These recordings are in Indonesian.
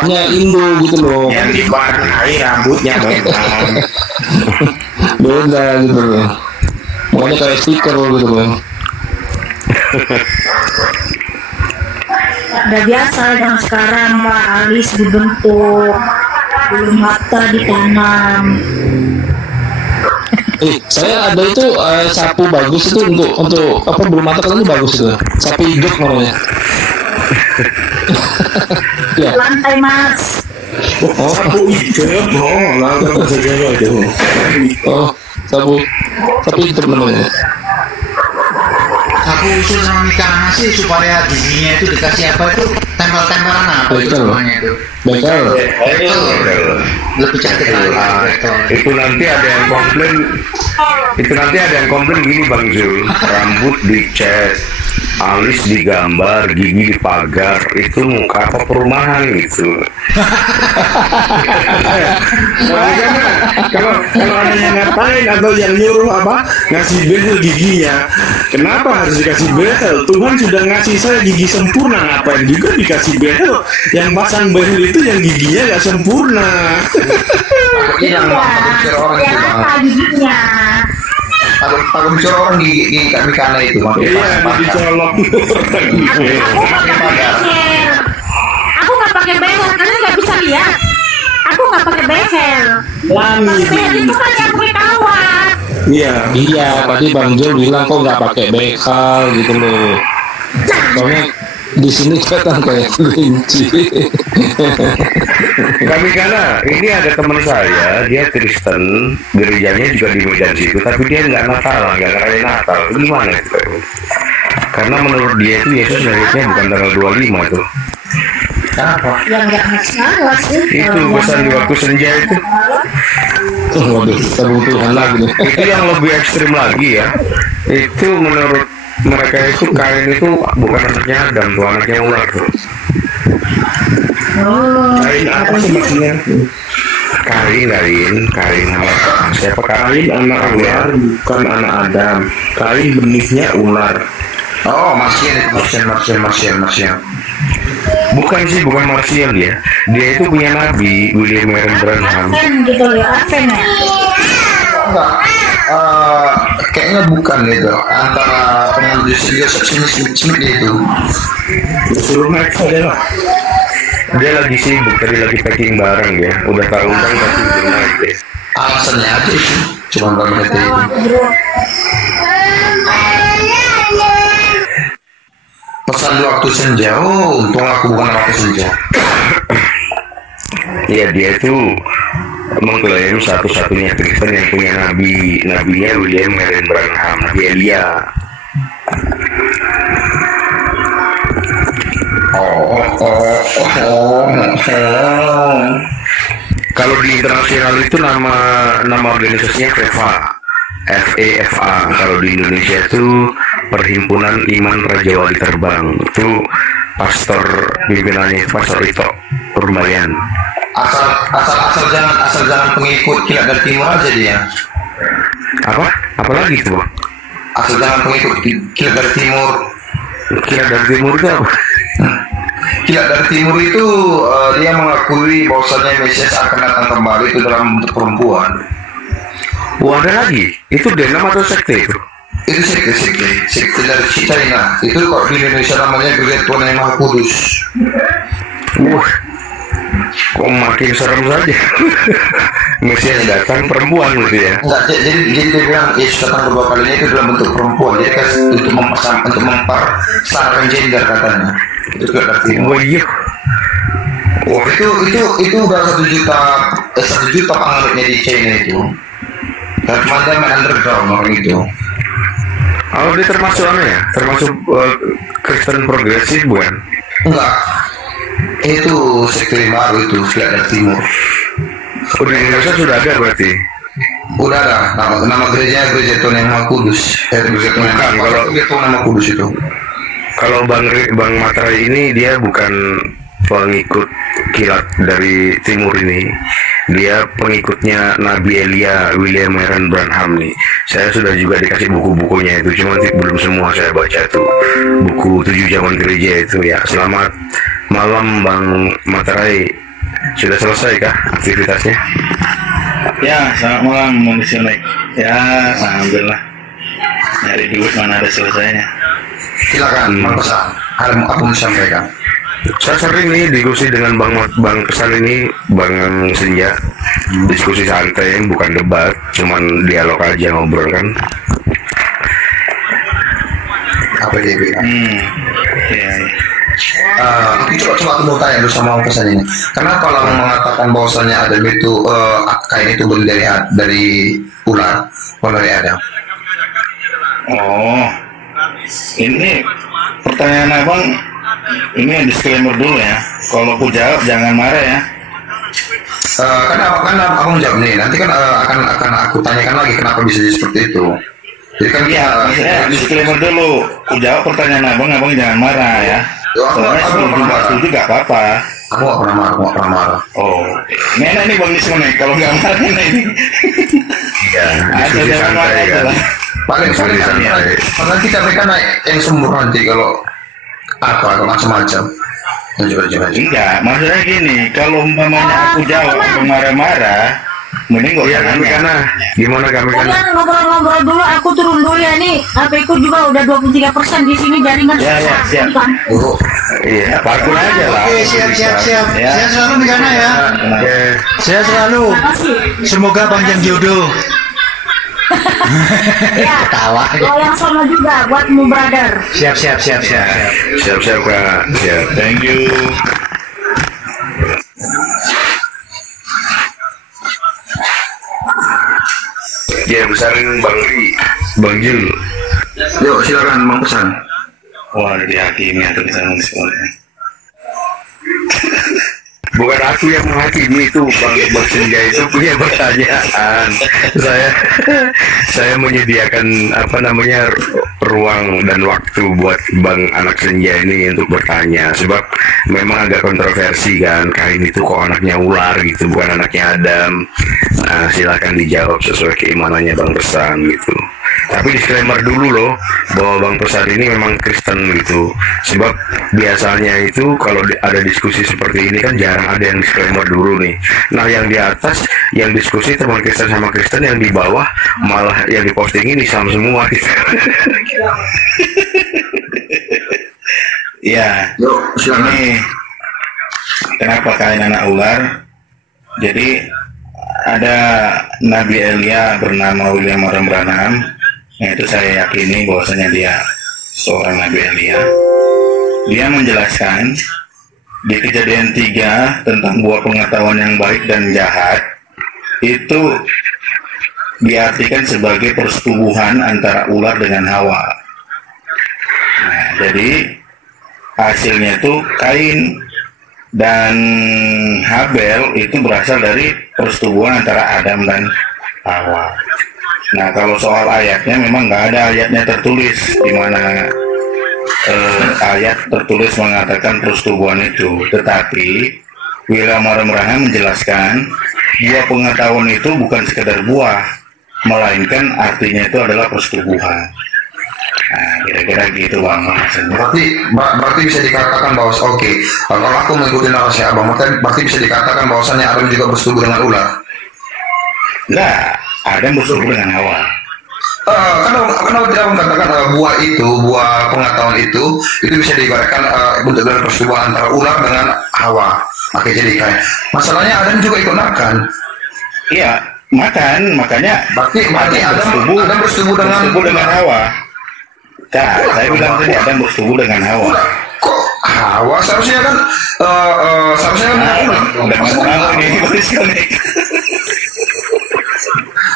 bapaknya Indo gitu loh. Yang diwarnai rambutnya beda. Beda gitu loh. Pokoknya kayak stiker gitu loh. Udah biasa yang sekarang Pak, alis dibentuk, bulu mata ditanam. Saya ada itu sapu bagus itu untuk apa bulu mata kalian bagus itu. Sapu hidup namanya. Ya. Lantai Mas. Oh, sapu hidup. Oh, lantai bahasa Jawa itu. Oh, sapu hidup namanya. Aku usul sama Mika sih supaya giginya itu dikasih apa itu tempel-tempelan apa itu namanya itu. Bekel. Lebih cantik lagi. Itu nanti ada yang komplain gini Bang Zul, rambut dicat, alis digambar, gigi dipagar, itu muka apa perumahan gitu. Kalau ada yang ngapain atau yang nyuruh apa ngasih behel giginya, kenapa harus dikasih behel? Tuhan sudah ngasih saya gigi sempurna, ngapain juga dikasih behel? Yang pasang behel itu yang giginya nggak sempurna. Yang apa giginya? Takut bicara orang di kami kana itu. Iya, dicolok. Aku nggak pakai behel, kalian nggak bisa lihat. Aku nggak pakai behel. Wangi. Behel itu kan yang pakai kawat. Iya. Tadi Bang Jul bilang kok nggak pakai bekal gitu loh. Soalnya di sini kelihatan kayak kelinci. Kami karena ini ada teman saya, dia Kristen, gerejanya juga di Medan situ, tapi dia nggak Natal, nggak ngerayain Natal. Gimana itu? Karena menurut dia itu Yesus lahirnya bukan tanggal 25 itu. Kenapa? Yang nggak masalah sih. Itu pesan di waktu senja itu. Waduh, kebutuhan lagi nih. Itu yang lebih ekstrim lagi ya. Itu menurut mereka itu kain itu bukan anaknya Adam, tuh anaknya ular tuh. Kain apa sih maksudnya? Kain siapa Kain anak ular bukan anak Adam. Kain benihnya ular. Oh, Martian. Bukan Martian dia. Dia itu punya nabi William Marion Branham. Advent gitu ya, Advent ya. Enggak. Kayaknya bukan gitu. Antara penulis Joseph Smith itu. Suruh naik saja lah. Dia lagi sibuk, tadi lagi packing barang ya. Udah tahu kan pasti belum naik deh. Alasannya aja itu. Cuma banget itu. Pesan di waktu senja. Oh, untung aku bukan waktu senja. Iya, dia itu mengklaim satu-satunya Kristen yang punya nabinya William Marion Branham, Nabi Elia. Kalau di internasional itu nama organisasinya FEFA. Kalau di Indonesia itu Perhimpunan Iman Raja Wali Terbang. Itu pimpinannya Pastor Ito Purbayan. Asal jangan pengikut Kilat dari Timur aja dia. Apa lagi itu, Bang? Asal jangan pengikut Kilat dari Timur. Kilat dari Timur itu apa? Kilat dari Timur itu dia mengakui bahwasanya Mesias akan datang kembali itu dalam bentuk perempuan. Ada lagi? Itu denam atau sekte itu? Itu sekte dari China. Itu kok di Indonesia namanya Gereja Tuhan Yang Maha Kudus. Kok makin serem saja. Mesias datang perempuan gitu ya? Enggak, jadi dia bilang Yesus datang kedua kalinya itu dalam bentuk perempuan. Jadi kan untuk mempersamakan gender katanya. Itu Kilat dari Timur. Iya. Itu udah 1 juta penganutnya di China itu. Dan dia main underground orang itu. Kalau dia termasuk termasuk Kristen progresif bukan? Enggak. Itu sekte baru itu Kilat dari Timur. Di Indonesia sudah ada berarti? Udah ada. Nama gerejanya Gereja Tuhan Yang Maha Kudus. Gereja Tuhan Yang Maha Kudus itu. Kalau Bang Materai ini dia bukan pengikut Kilat dari Timur ini, dia pengikutnya Nabi Elia William Marion Branham nih. Saya sudah juga dikasih buku-bukunya itu, cuma belum semua saya baca tuh buku 7 Zaman Gereja itu ya. Selamat malam Bang Materai, Sudah selesai kah aktivitasnya? Ya, selamat malam Munisionik. Ya, sambil lah nyari duit mana ada selesainya. Silakan, Bang Pesan. Ada apa mau sampaikan? Saya sering nih diskusi dengan Bang Pesan ini, Bang Senja. Diskusi santai, bukan debat, cuman dialog aja, ngobrol kan. Apa dia bilang? Iya. Coba aku mau tanya dulu sama Bang Pesan ini. Kenapa Lama mengatakan bahwasannya Adam itu kain itu beli dari ular, bukan dari Adam? Oh, ini pertanyaan abang. Ini disclaimer dulu ya. Kalau aku jawab jangan marah ya. Kan abang jawab nih. Nanti kan akan aku tanyakan lagi kenapa bisa jadi seperti itu. Jadi kan Maksudnya disclaimer dulu. Aku jawab pertanyaan abang jangan marah ya. Soalnya setuju gak apa-apa. Aku gak pernah marah. Oh, mana ini Bang Nismo nih? Kalau nggak marah ini. Iya, diskusi santai kan. Paling nanti KPK naik yang sempurna nanti kalau macam-macam. Enggak, maksudnya gini, kalau umpamanya aku jawab abang marah-marah, mending gak usah nanya. Gimana kami kan? Kalian ngobrol-ngobrol dulu, aku turun dulu ya nih. HP ku juga udah 23% di sini jaringan. Ya, siap. Iya, parkir aja lah. Oke, siap. Ya. Sehat selalu Megana ya. Sehat selalu. Makasih. Semoga panjang jodoh. Ya, Ketawa. lo yang sama juga buatmu brother. Siap. Siap Kak, siap. Thank you. Ya, besarin Bang Ri, Bang Jul. Yuk silakan Bang Pesan. Wah, udah dihakimi atau bisa nulis semuanya. Bukan aku yang menghakimi, itu Bang Senja itu punya pertanyaan. Saya menyediakan ruang dan waktu buat Bang Anak Senja ini untuk bertanya, sebab memang agak kontroversi kan, kain itu kok anaknya ular gitu, bukan anaknya Adam. Nah, silakan dijawab sesuai keimanannya Bang Pesan gitu. Tapi disclaimer dulu loh, bahwa Bang Pesan ini memang Kristen gitu. Sebab biasanya itu kalau ada diskusi seperti ini kan jarang ada yang disclaimer dulu nih. Nah, yang di atas yang diskusi teman Kristen sama Kristen, yang di bawah malah yang diposting ini sama semua gitu. Iya. Yuk silakan. Ini kenapa kain anak ular? Jadi ada Nabi Elia bernama William Branham. Yang itu saya yakini bahwasanya dia seorang Nabi Elia. Dia menjelaskan di Kejadian 3 tentang buah pengetahuan yang baik dan jahat itu diartikan sebagai persetubuhan antara ular dengan Hawa. Nah, jadi hasilnya itu Kain dan Habel itu berasal dari persetubuhan antara Adam dan Hawa. Nah, kalau soal ayatnya memang nggak ada ayatnya tertulis di mana ayat tertulis mengatakan persetubuhan itu. Tetapi William Branham menjelaskan buah pengetahuan itu bukan sekedar buah, melainkan artinya itu adalah persetubuhan. Nah, kira-kira gitu Bang. Berarti bisa dikatakan bahwa kalau aku mengikuti narasi Abang, berarti bisa dikatakan bahwasannya Adam juga bersetubuh dengan ular. Nah, Adam bersetubuh dengan Hawa. Kenapa tidak mengatakan buah pengetahuan itu bisa diibaratkan bentuk dari persetubuhan antara ular dengan Hawa. Oke, jadi kan masalahnya Adam juga ikut makan. Iya, makan, makanya Berarti Adam bersetubuh dengan Hawa. Nah, saya bilang tadi Adam bersetubuh dengan Hawa. Kok Hawa seharusnya kan Udah mau nih,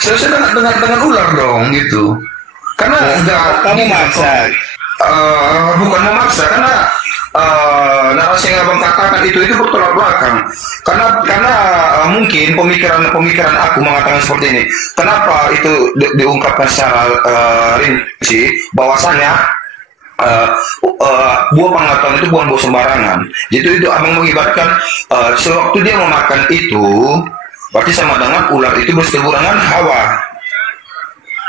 seharusnya dengan ular dong gitu. Karena kamu maksa. Bukan memaksa, karena narasi yang Abang katakan itu bertolak belakang. Karena mungkin pemikiran aku mengatakan seperti ini. Kenapa itu diungkapkan secara rinci bahwasanya buah pengetahuan itu bukan buah sembarangan. Jadi itu Abang mengibaratkan sewaktu dia memakan itu, berarti sama dengan ular itu bersetubuh dengan Hawa.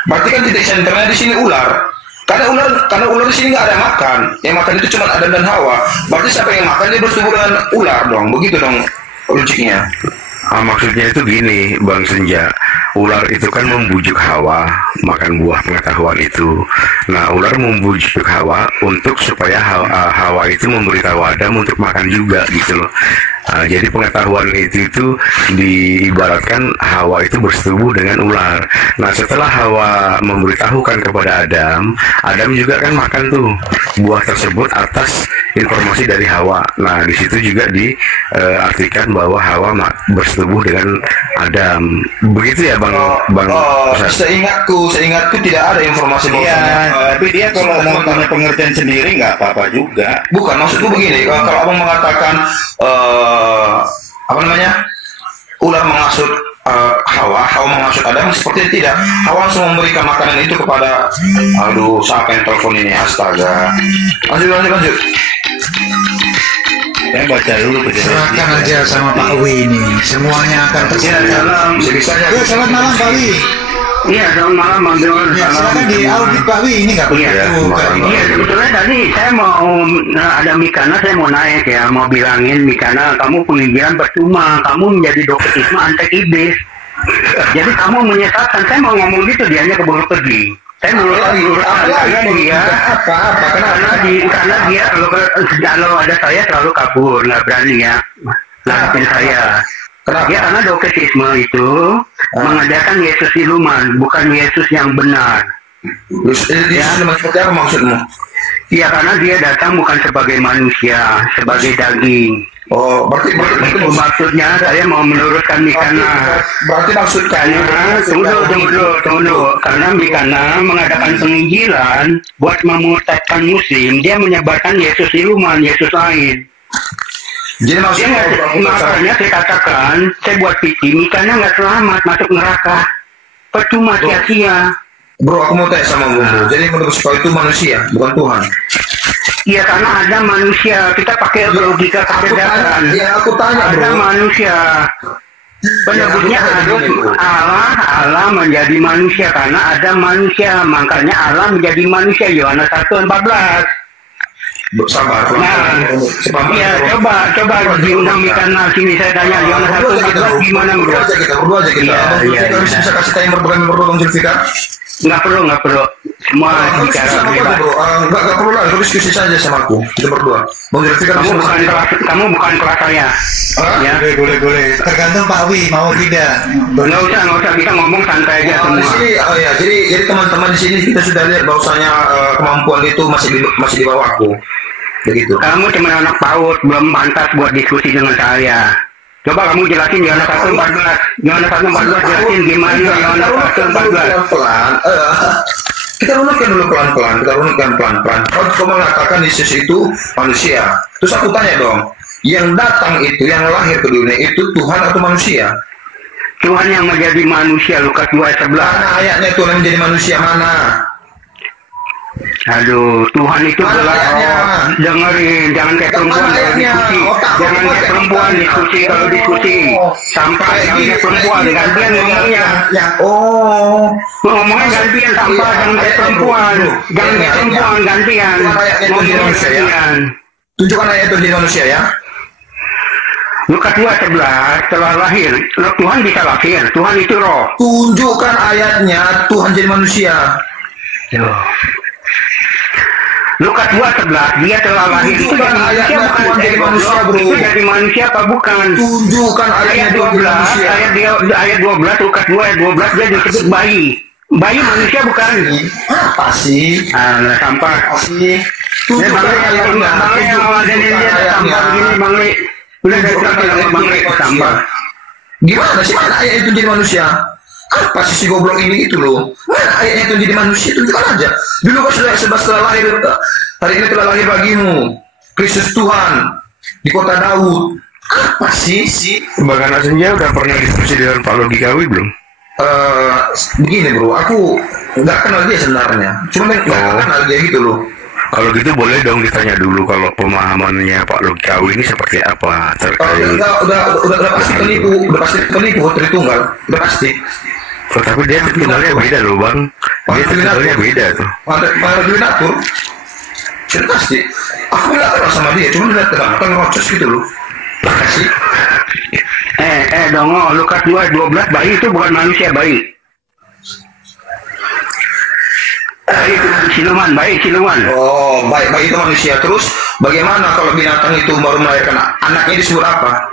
Berarti kan titik senternya di sini ular. Karena ular di sini nggak ada makan. Yang makan itu cuma Adam dan Hawa. Berarti siapa yang makan dia bersetubuh dengan ular dong. Begitu dong. logiknya? Maksudnya itu gini, Bang Senja. Ular itu kan membujuk Hawa makan buah pengetahuan itu. Nah, ular membujuk Hawa untuk supaya Hawa itu memberitahu Adam untuk makan juga gitu loh. Jadi pengetahuan itu diibaratkan Hawa itu bersetubuh dengan ular. Nah, setelah Hawa memberitahukan kepada Adam, Adam juga kan makan tuh buah tersebut atas informasi dari Hawa. Nah, di situ juga diartikan bahwa Hawa bersetubuh dengan Adam. Begitu ya, Bang? Seingatku tidak ada informasi bahwa. Tapi dia kalau mau punya pengertian sendiri nggak apa-apa juga. Bukan, maksudku begini. Kalau abang mengatakan ular menghasut Hawa menghasut Adam, sepertinya tidak. Hawa langsung memberikan makanan itu kepada, aduh, siapa yang telepon ini? Astaga. Lanjut. Saya baca dulu. Serahkan aja sama Pak Wi ini, semuanya akan tersedia. Bisa-bisanya. Ya, selamat malam Pak Wi. Iya, selamat malam Bang Don. Ya, silakan di audit Pak Wi, ini nggak begitu. Iya, sebetulnya tadi saya mau ada Mikana, saya mau naik ya, mau bilangin Mikana, kamu penginjilan percuma, kamu menjadi dokterisme antek iblis. Jadi kamu menyesatkan, saya mau ngomong gitu, dianya keburu pergi. Saya meluruskan karena dia kalau ada saya selalu kabur, nggak berani ya ngadepin saya. Ya, karena doketisme itu mengajarkan Yesus siluman, bukan Yesus yang benar. Yesus seperti apa maksudmu? Iya, karena dia datang bukan sebagai manusia, sebagai daging. Oh, berarti maksudnya saya mau meluruskan Mikana. Berarti maksudnya tunggu dulu. Karena Mikana mengadakan penginjilan buat memurtadkan muslim, dia menyebarkan Yesus siluman, Yesus lain. Jadi makanya saya katakan, saya buat piti, Mikana nggak selamat masuk neraka, percuma sia-sia. Bro, aku mau tanya sama Bro. Jadi menurut kau itu manusia, bukan Tuhan? Iya, karena ada manusia, kita pakai logika kecerdasan. Aku tanya Bro. Ada manusia. Penyebutnya harus Allah menjadi manusia karena ada manusia, makanya Allah menjadi manusia. Yohanes 1:14. Sabar. Iya, coba diundang Mikana sini, saya tanya Yohanes 1:14 gimana bro? Berdua aja kita. Kita bisa kasih timer berdua Bang Zulfikar. Nggak perlu. Semua bicara bebas. Nggak perlu lah, diskusi saja sama aku. Kita berdua. Bang Zulfikar, kamu bukan kelas saya. Ya, boleh. Tergantung Pak Wi mau tidak. Nggak usah, kita ngomong santai aja semua. Di sini, jadi teman-teman di sini kita sudah lihat bahwasanya kemampuan itu masih di bawahku. Begitu. Kamu cuma anak PAUD, belum pantas buat diskusi dengan saya. Coba kamu jelasin Yohanes 1:14. Yohanes 1:14 jelasin gimana Yohanes 1:14. Pelan. Kita runutkan dulu pelan-pelan. Kau mengatakan Yesus itu manusia. Terus aku tanya dong, yang datang itu, yang lahir ke dunia itu Tuhan atau manusia? Tuhan yang menjadi manusia, Lukas 2:11. Mana ayatnya Tuhan yang menjadi manusia mana? Aduh, Tuhan itu dengerin, jangan kayak perempuan kalau diskusi. Jangan kayak perempuan diskusi kalau diskusi. Sampai jangan kayak perempuan, gantian ngomongnya. Ngomongnya gantian sampah, jangan kayak perempuan. Jangan kayak perempuan, gantian. Ngomongnya gantian. Tunjukkan ayat itu jadi manusia ya. Lukas 2:11 setelah lahir, Tuhan bisa lahir, Tuhan itu roh. Tunjukkan ayatnya Tuhan jadi manusia. Lukas 2:11 dia telah lahir itu jadi manusia bukan jadi manusia bro. Itu jadi manusia apa bukan? Tunjukkan ayat 12 ayat 12 Lukas 2 ayat 12 dia disebut bayi. Bayi manusia bukan? Apa sih? Sampah. Apa sih? Tunjukkan ayatnya. Sampah begini Bang Le. Udah saya Bang Le sampah. Gimana sih mana ayat itu jadi manusia? Apa sih si goblok ini itu loh? Mana ayatnya itu jadi manusia? Tunjukkan aja. Dulu kau sudah setelah lahir, hari ini telah lahir bagimu Kristus Tuhan di kota Daud. Apa sih? Bang Anak Senja udah pernah diskusi dengan Pak Logikawi belum? Begini bro, aku nggak kenal dia sebenarnya. Cuma nggak kenal dia gitu loh. Kalau gitu boleh dong ditanya dulu kalau pemahamannya Pak Logikawi ini seperti apa terkait. Udah pasti penipu Tritunggal, udah pasti. Oh, tapi dia terkenalnya beda loh bang. Dia terkenalnya beda tuh. Pada Dominatur, itu pasti. Aku nggak kenal sama dia, cuma dia terang kan ngocos gitu loh. Makasih. dongo, Lukas 2:12, bayi itu bukan manusia, bayi. Itu siluman, bayi siluman. Oh, bayi itu manusia. Terus bagaimana kalau binatang itu baru melahirkan anaknya disebut apa?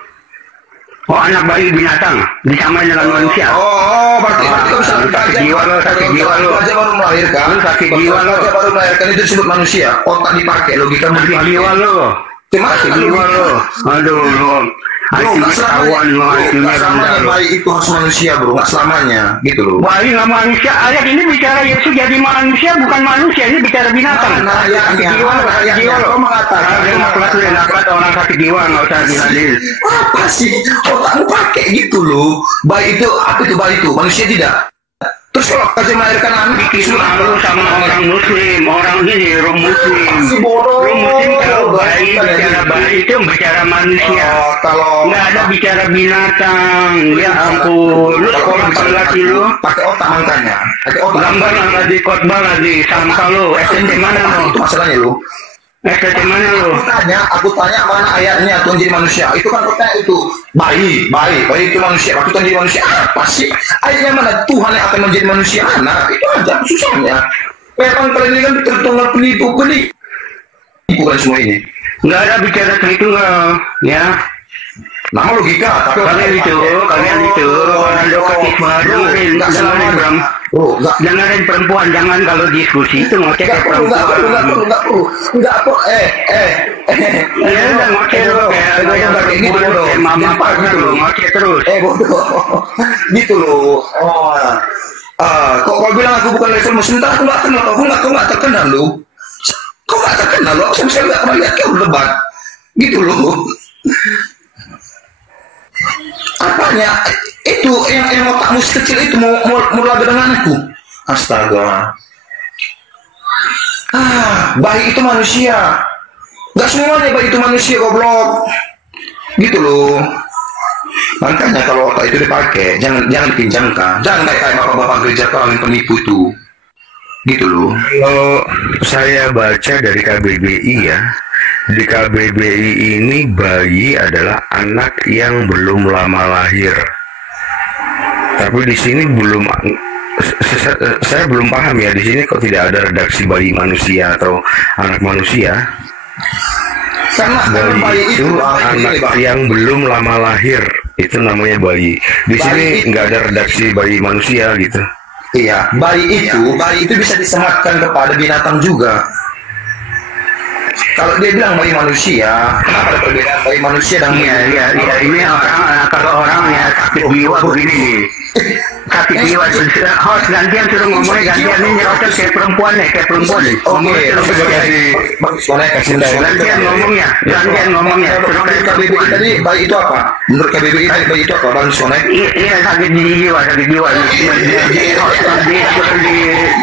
Oh, anak bayi binatang disamain dengan manusia. Oh, berarti itu bisa sakit jiwa lo, sakit jiwa lo. Aja baru melahirkan. Lu sakit jiwa lo. Aja baru melahirkan itu disebut manusia. Otak dipakai, logika Sakit dipakai. jiwa lo. Sakit jiwa lo. Aduh lo. IQ ketahuan lo, IQ-nya rendah lo. Bayi itu harus manusia bro, nggak selamanya, gitu loh. Bayi nggak manusia. Ayat ini bicara Yesus jadi manusia, bukan manusia. Ini bicara binatang. Sakit jiwa lo, sakit jiwa lo. Kau mengatakan Dia naklat orang sakit jiwa, nggak usah dihadir. apa sih otakmu pakai gitu loh. Bayi itu apa itu bayi itu manusia tidak. Terus kalau kasih melahirkan anak Bikin malu sama orang muslim, orang ini rum muslim. Rum muslim kalau bayi bicara bayi itu bicara manusia. Kalau Nggak ada bicara binatang. Ya ampun, lu gambar lagi lu. pakai otak makanya. Pakai otak. Gambar lagi, khotbah lagi, sampah lu. STT mana lu? Itu masalahnya lu. STT mana lu? Aku tanya mana ayatnya Tuhan jadi manusia. Itu kan pertanyaan itu bayi itu manusia. Aku Tuhan jadi manusia apa sih? Ayatnya mana Tuhan yang akan menjadi manusia anak? Itu aja susahnya. Memang kalian ini kan tertunggal penipu bukan semua ini. Nggak ada bicara Tritunggal, ya. Nama logika. Kalian itu, Ronaldo Katisma, dengerin Bram. Dengerin perempuan, jangan kalau diskusi itu ngoceh ke perempuan. Enggak perlu. Iya, udah ngoceh lu kayak perempuan, kayak mama apa gitu, ngoceh terus. Bodoh. Gitu loh. Kok kau bilang aku bukan level muslim, aku nggak kenal, kau nggak terkenal lu. Kau nggak terkenal lu, saya nggak pernah lihat kau debat. Gitu loh. Apanya itu yang otakmu kecil itu mau laga dengan aku. Astaga. Bayi itu manusia. Gak semuanya bayi itu manusia goblok. Gitu loh. Makanya kalau otak itu dipakai, jangan dipinjamkan. Jangan kayak bapak-bapak gereja kalian penipu tuh. Gitu loh. Kalau saya baca dari KBBI ya, di KBBI ini bayi adalah anak yang belum lama lahir. Tapi di sini belum, saya belum paham ya, di sini kok tidak ada redaksi bayi manusia atau anak manusia. Karena Bayi itu anak yang belum lama lahir, itu namanya bayi. Di sini nggak ada redaksi bayi manusia gitu. Iya, bayi itu bisa disematkan kepada binatang juga. Kalau dia bilang bayi manusia, kenapa ada perbedaan bayi manusia dan Iya, ini orang kalau orang ya sakit jiwa begini nih. Sakit jiwa, host gantian suruh ngomongnya gantian nih nyerocok kayak perempuan nih. Oke, Gantian ngomongnya. Menurut KBBI tadi bayi itu apa? Menurut KBBI tadi bayi itu apa? Bang Sonek? Iya sakit jiwa.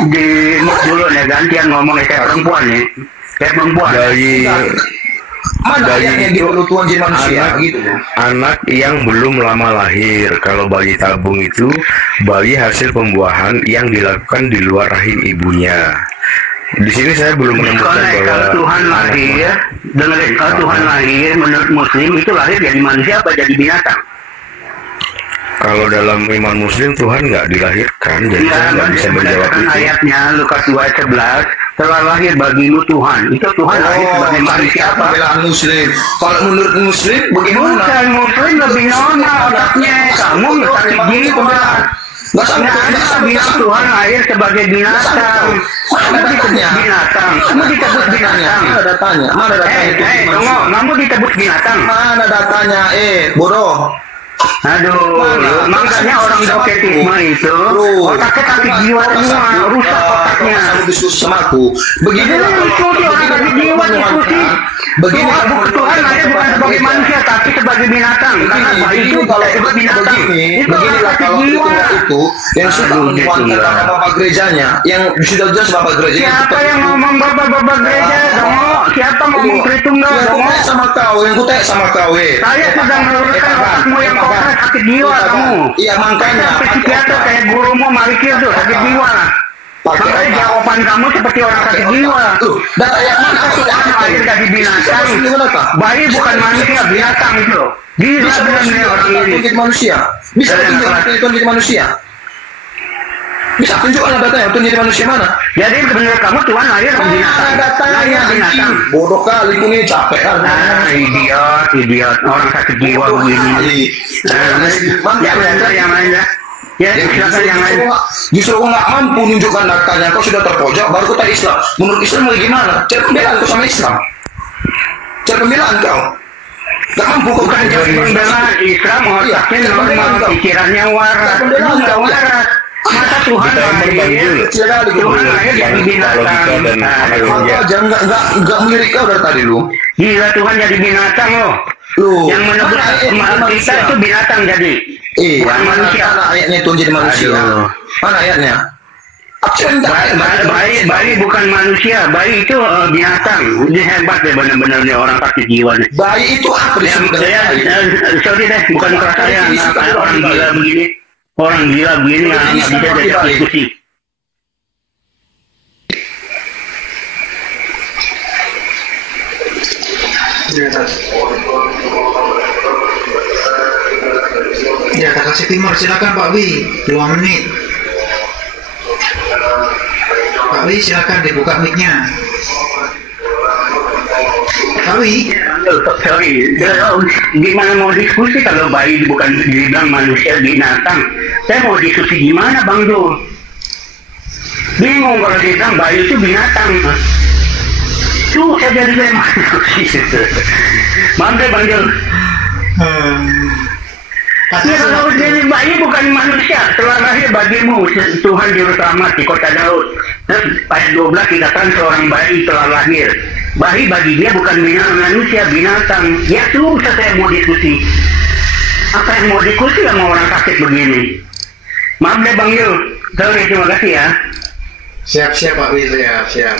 Di muk dulu nih gantian ngomongnya kayak perempuan nih. Kayak perempuan. Mana yang diurut Tuhan jadi manusia gitu? Anak yang belum lama lahir. Kalau bayi tabung itu bayi hasil pembuahan yang dilakukan di luar rahim ibunya. Di sini saya belum menemukan bahwa kalau Tuhan lahir, dengerin, kalau Tuhan lahir menurut Muslim itu lahir jadi manusia apa jadi binatang? kalau dalam iman Muslim Tuhan nggak dilahirkan, jadi saya nggak bisa menjawab itu. Ayatnya Lukas 2:11 telah lahir bagimu Tuhan. Itu Tuhan lahir sebagai manusia apa? Pembelaan Muslim. Kalau menurut Muslim bagaimana? Bukan, Muslim lebih normal otaknya. Kamu sakit jiwa. Nggak Nggak bilang Tuhan lahir sebagai binatang. Kamu disebut binatang. Kamu disebut binatang. Mana datanya? Mana datanya? Tunggu, kamu disebut binatang. Mana datanya? Bodoh. Aduh, makanya orang doketisme itu otaknya sakit jiwa semua, rusak otaknya. Kamu diskusi sama aku. Begini diskusi orang sakit jiwa diskusi. Begini Tuhan lahir bukan sebagai manusia tapi sebagai binatang. Karena bayi itu kalau sebagai binatang. Beginilah kalau itu yang suka menuankan bapak gerejanya, yang sudah jelas bapak gereja. Siapa yang ngomong bapak gereja? Siapa ngomong Tritunggal? Yang sama kau, yang kutanya sama kau. Saya sedang meluruskan otakmu yang kotor sakit jiwa kamu. Iya makanya. Psikiater kayak gurumu Malikir tuh sakit jiwa. Makanya jawaban kamu seperti orang sakit jiwa. Data yang mana? Tuhan lahir dari binatang. Bayi bukan manusia, binatang itu loh. Gila benar orang ini. Tunjuk manusia. Bisa tunjuk manusia. Bisa tunjukkan datanya untuk jadi manusia mana? Jadi menurut kamu Tuhan lahir dari binatang? Datanya binatang. Bodoh kali ini capek kan? Idiot orang sakit jiwa begini. Yang lain ya. Ya, silakan yang lain. Justru kau nggak mampu menunjukkan datanya, kau sudah terpojok, baru kau tak Islam. Menurut Islam mau gimana? Cara pembelaan kau sama Islam. Cara pembelaan kau. Gak mampu kau bukan cara pembelaan Islam, otaknya normal, pikirannya waras. Nggak waras. Masa Tuhan lahir jadi binatang. Enggak melirik kau dari tadi lu. Gila Tuhan jadi binatang loh. Yang menyebut kita itu binatang jadi. Bukan manusia. Mana ayatnya itu jadi manusia? Mana ayatnya? Bayi bukan manusia. Bayi itu binatang. Ini hebat deh benar-benar nih orang sakit jiwa nih. Bayi itu apa disebut? Sorry deh, bukan keras saya. Orang gila begini. Orang gila begini yang bisa jadi diskusi. Ya, tak kasih timur, silakan Pak Wi, 2 menit. Pak Wi, silakan dibuka mic-nya. Pak Wi. Sorry, gimana mau diskusi kalau bayi bukan dibilang manusia binatang? Saya mau diskusi gimana Bang Jul? Bingung kalau dibilang bayi itu binatang. Tuh saya jadi diskusi. Maaf deh Bang Jul. Ya kalau jadi bayi bukan manusia, telah lahir bagimu Tuhan juru selamat di kota Daud. Terus ayat 12 dikatakan seorang bayi telah lahir. Bayi bagi dia bukan manusia, binatang. Ya susah saya mau diskusi. Apa yang mau diskusi sama orang sakit begini? Maaf deh Bang Yul. Sorry, terima kasih ya. Siap Pak Wi, siap.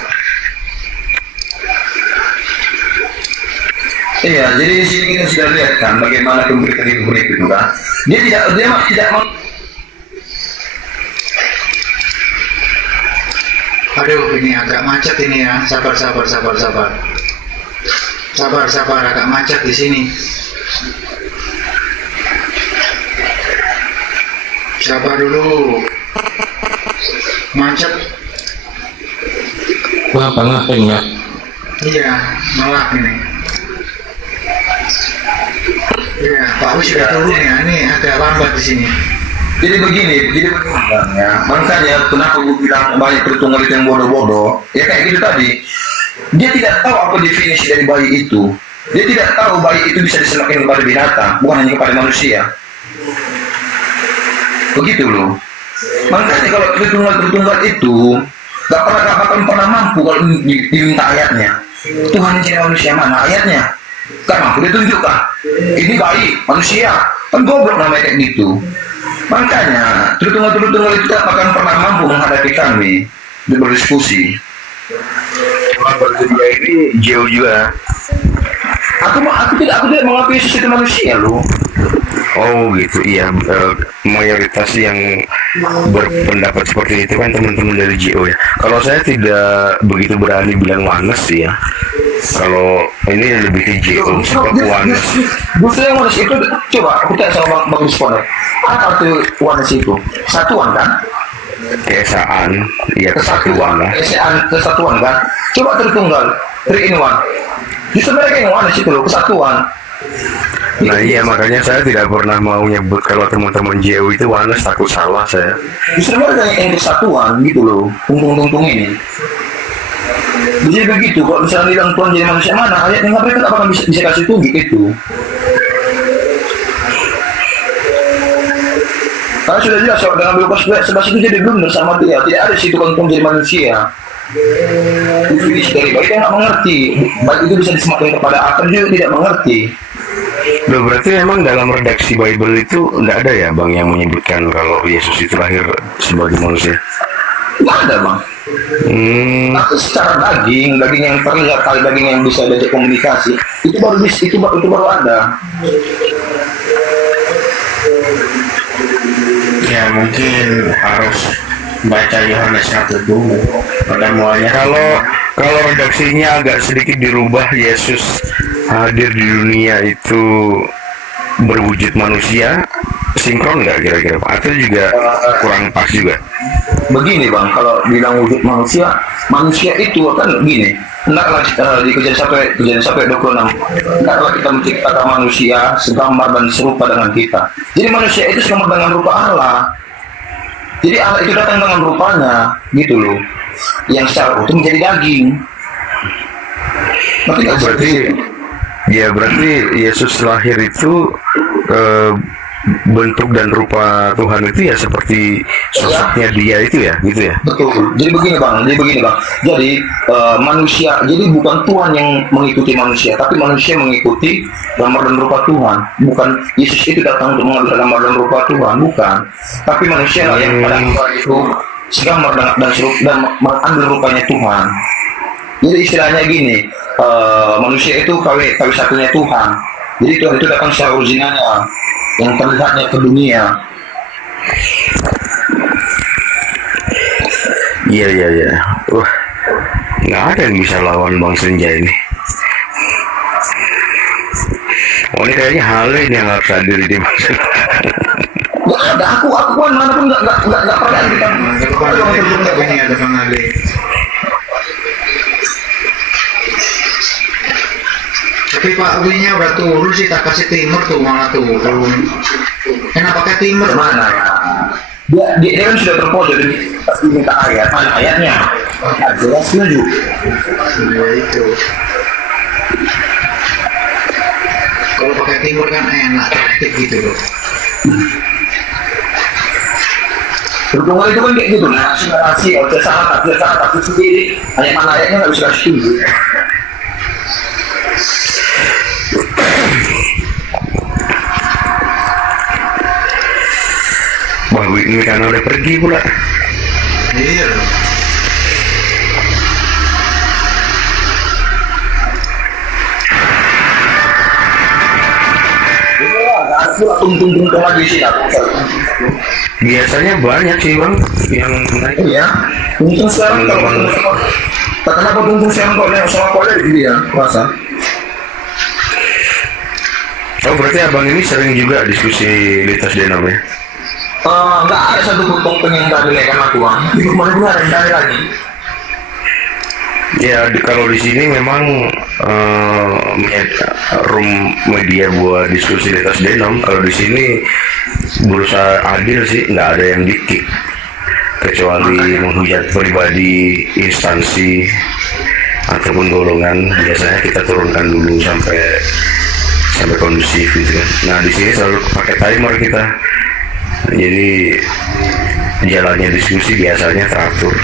Iya, jadi di sini kita sudah lihat kan bagaimana pemberitaan itu kan. Dia tidak mau. Aduh, ini agak macet ini ya. Sabar, agak macet di sini. Sabar dulu. Macet. Kenapa ngapeng ya? Iya, melak ini. Iya, Pak Wi sudah turun ya. Ini agak lambat di sini. Jadi begini Bang, ya. Makanya kenapa gue bilang banyak perhitungan itu yang bodoh-bodoh. Ya kayak gitu tadi. Dia tidak tahu apa definisi dari bayi itu. Dia tidak tahu bayi itu bisa diserahkan kepada binatang, bukan hanya kepada manusia. Begitu loh. Makanya kalau perhitungan itu gak pernah mampu kalau diminta ayatnya. Tuhan yang manusia mana ayatnya? Kan mampu ditunjukkan. Ini bayi, manusia. Kan goblok namanya kayak gitu. Makanya perhitungan itu tak akan pernah mampu menghadapi kami di berdiskusi. Dia ini jauh juga. Aku tidak mengakui sisi manusia loh. Oh gitu, iya. Mayoritas yang berpendapat seperti itu kan teman-teman dari JO ya. Kalau saya tidak begitu berani bilang oneness sih ya. Kalau ini lebih ke JO, oneness. Justru yang oneness itu, coba aku tanya sama Bang Responer. Apa arti oneness itu? Satuan kan? Keesaan, iya kesatuan lah. Kesatuan kan? Coba tertunggal, 3 in 1. Justru mereka yang oneness itu loh, kesatuan. Nah iya makanya saya tidak pernah mau nyebut kalau teman-teman JO itu oneness, takut salah saya. Justru mereka yang kesatuan gitu loh, tungtung ini. Jadi begitu, kalau misalnya bilang Tuhan jadi manusia mana, ayatnya mereka tak akan bisa kasih tunjuk itu. Karena sudah jelas dengan Lukas 11 itu jadi blunder sama dia, tidak ada situ kan Tuhan jadi manusia. Definisi dari baik dia nggak mengerti, baik itu bisa disematkan kepada akar juga tidak mengerti. Loh, berarti memang dalam redaksi Bible itu nggak ada ya Bang yang menyebutkan kalau Yesus itu lahir sebagai manusia? Nggak ada Bang. Tapi secara daging yang terlihat, kali daging yang bisa diajak komunikasi, itu baru ada. Ya mungkin harus baca Yohanes 1 dulu pada mulanya. Kalau redaksinya agak sedikit dirubah, Yesus hadir di dunia itu berwujud manusia, sinkron nggak kira-kira Pak? Atau juga kurang pas juga? Begini Bang, kalau bilang wujud manusia itu kan gini. Hendaklah di kejadian sampai 26. Hendaklah kita menciptakan manusia segambar dan serupa dengan kita. Jadi manusia itu segambar dengan rupa Allah. Jadi Allah itu datang dengan rupanya, gitu loh. Yang secara utuh menjadi daging. Berarti Yesus lahir itu bentuk dan rupa Tuhan itu ya seperti sosoknya dia itu ya, gitu ya. Betul. Jadi begini bang. Jadi manusia, jadi bukan Tuhan yang mengikuti manusia, tapi manusia mengikuti gambar dan rupa Tuhan. Bukan Yesus itu datang untuk mengambil gambar dan rupa Tuhan, bukan. Tapi manusia lah yang pada itu segambar dan mengambil rupanya Tuhan. Jadi istilahnya gini, manusia itu KW satunya Tuhan. Jadi Tuhan itu datang secara originalnya, yang terlihatnya ke dunia. Iya. Nggak ada yang bisa lawan Bang Senja ini. Oh, ini kayaknya hal ini yang harus hadir di Bang Senja. Nggak ada, aku kan mana pun nggak pernah kita. Ini ada Bang Ale. Tapi Pak Winya udah turun sih, tak kasih timer tuh malah turun. Kenapa pakai timer? Mana ya? Dia kan sudah terpojok jadi pasti minta ayat. Mana ayatnya? Jelas setuju. Ya itu. Kalau pakai timer kan enak, aktif gitu loh. Berhubungan itu kan kayak gitu, narasi, kalau salah tapi sendiri. Hanya mana ayatnya nggak bisa setuju. Wah, ini karena udah pergi pula. Iya. Tung lagi sih aku. Biasanya banyak sih Bang yang naik. Iya. Mungkin sekarang kenapa tungtung sekarang kok sama kolej gitu ya puasa. Oh, berarti abang ini sering juga diskusi lintas denom ya? Nggak ada satu pun yang nggak dinaikkan aku bang. Di rumah gue ada yang dari lagi. Ya, kalau di sini memang room media buat diskusi lintas denom. Kalau di sini berusaha adil sih, nggak ada yang dikik kecuali menghujat pribadi, instansi ataupun golongan. Biasanya kita turunkan dulu sampai kondusif gitu kan. Nah, di sini selalu pakai timer kita. Jadi jalannya diskusi biasanya teratur.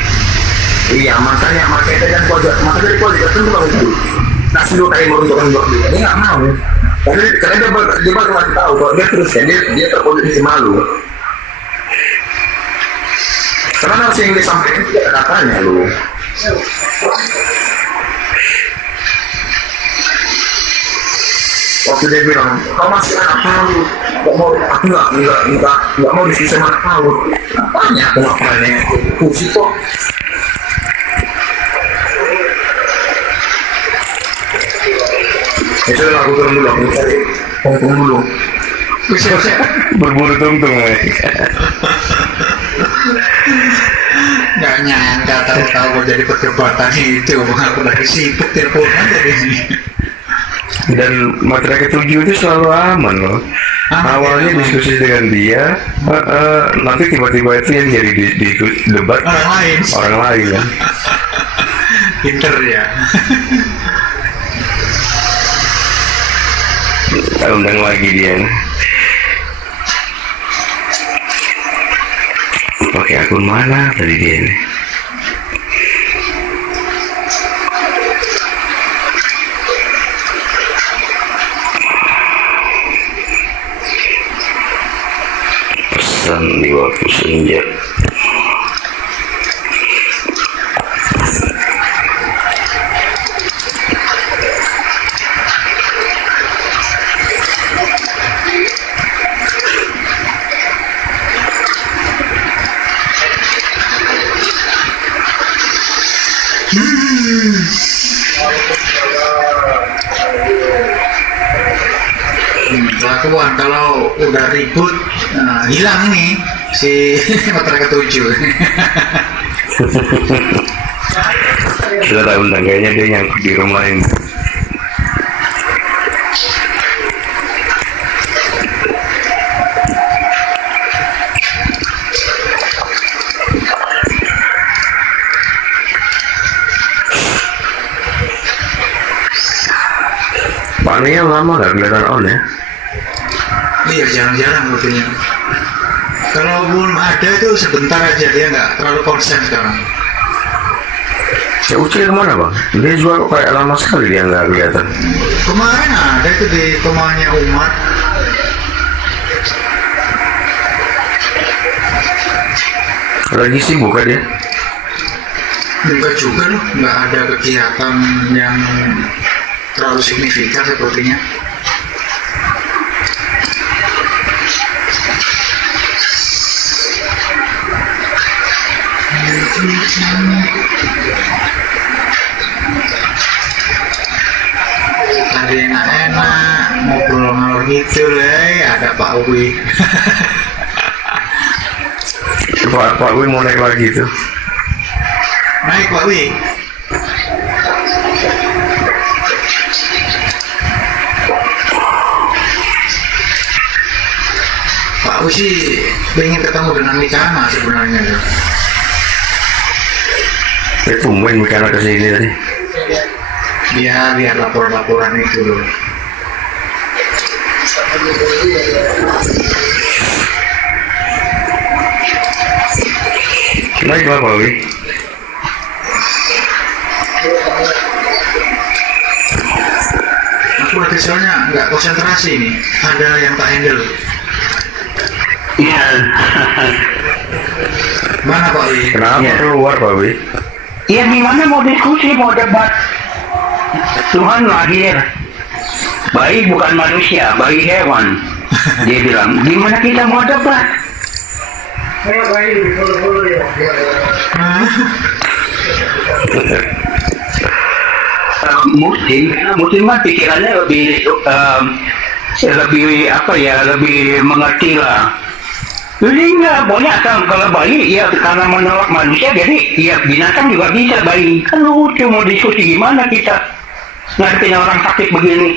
Iya, makanya itu kan makanya itu kalau itu nasi dulu timer untuk menjawab dia nggak mau. Karena dia baru masih tahu kalau dia terus kan dia terposisi malu. Karena nasi yang disampaikan tidak ada datanya lu. Waktu dia bilang, kau masih anak tahu, aku nggak mau diskusi sama anak tahu. Apanya aku nggak pernah kursi kok. Ya sudah, aku turun dulu, aku cari punggung dulu. Berburu tungtung ya. Nggak nyangka tahu-tahu jadi perdebatan itu, aku lagi sibuk teleponan dari sini. Dan materi ketujuh itu selalu aman loh. Awalnya diskusi dengan dia, nanti tiba-tiba itu yang jadi di debat orang lain kan. Pinter ya. Kita undang lagi dia. Pakai akun mana tadi dia ini? Pesan di waktu senja. Kelakuan kalau udah ribut, hilang ini si motor ketujuh. Sudah tak undang, kayaknya dia nyangkut di rumah ini. Panenya lama gak kelihatan on ya? Iya, jarang-jarang mobilnya. Kalau belum ada itu sebentar aja, dia nggak terlalu konsen sekarang. Ya Ucil kemana bang? Dia juga kok kayak lama sekali dia nggak kelihatan. Kemarin ada itu di rumahnya Umar. Lagi sibuk kan dia? Enggak juga loh, nggak ada kegiatan yang terlalu signifikan sepertinya. Tadi enak-enak ngobrol ngalor ngidul ada Pak Uwi. Pak Wi mau naik lagi tuh. Naik Pak Wi. Pak Wi sih pengen ketemu dengan Mikana sebenarnya. Itu main Mikana kesini tadi. Dia lihat laporan-laporan itu loh. Naik lah Pak Wi. Aku lagi soalnya nggak konsentrasi nih. Ada yang tak handle. Iya. Mana Pak Wi? Kenapa Ya. keluar Pak Wi? Ya gimana mau diskusi, mau debat? Tuhan lahir, bayi bukan manusia, bayi hewan. Dia bilang, gimana kita mau debat? Muslim kan pikirannya lebih apa ya, lebih mengerti lah. Jadi enggak boleh asal kalau bayi ya karena menolak manusia, jadi ya binatang juga bisa bayi. Kan lucu, mau diskusi gimana kita ngadepin orang sakit begini.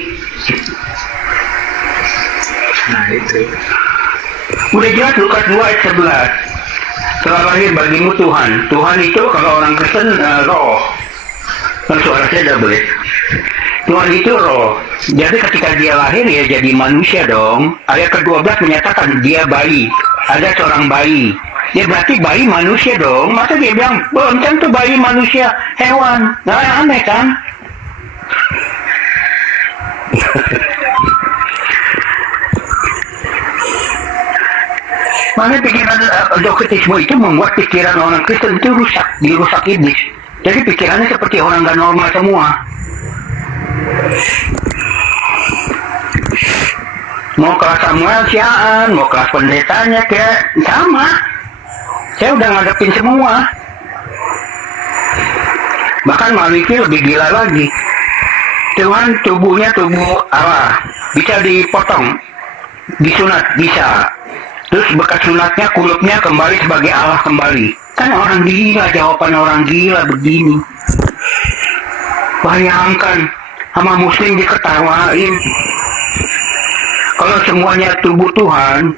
Nah itu. Udah jelas Lukas 2 ayat 11. Telah lahir bagimu Tuhan. Tuhan itu kalau orang Kristen roh. Kan suara saya double. Tuhan itu roh. Jadi ketika dia lahir ya jadi manusia dong. Ayat ke-12 menyatakan dia bayi. Ada seorang bayi. Ya berarti bayi manusia dong. Masa dia bilang belum tentu bayi manusia hewan. Nah aneh kan? Makanya pikiran doktrinisme itu membuat pikiran orang Kristen itu rusak, dirusak iblis. Jadi pikirannya seperti orang gak normal semua. Mau kelas Samuel siaan, mau kelas pendetanya kayak sama. Saya udah ngadepin semua. Bahkan Maliki lebih gila lagi. Tuhan tubuhnya tubuh Allah, bisa dipotong, disunat bisa. Terus bekas sunatnya kulupnya kembali sebagai Allah kembali. Kan orang gila, jawaban orang gila begini. Bayangkan sama Muslim diketawain. Kalau semuanya tubuh Tuhan,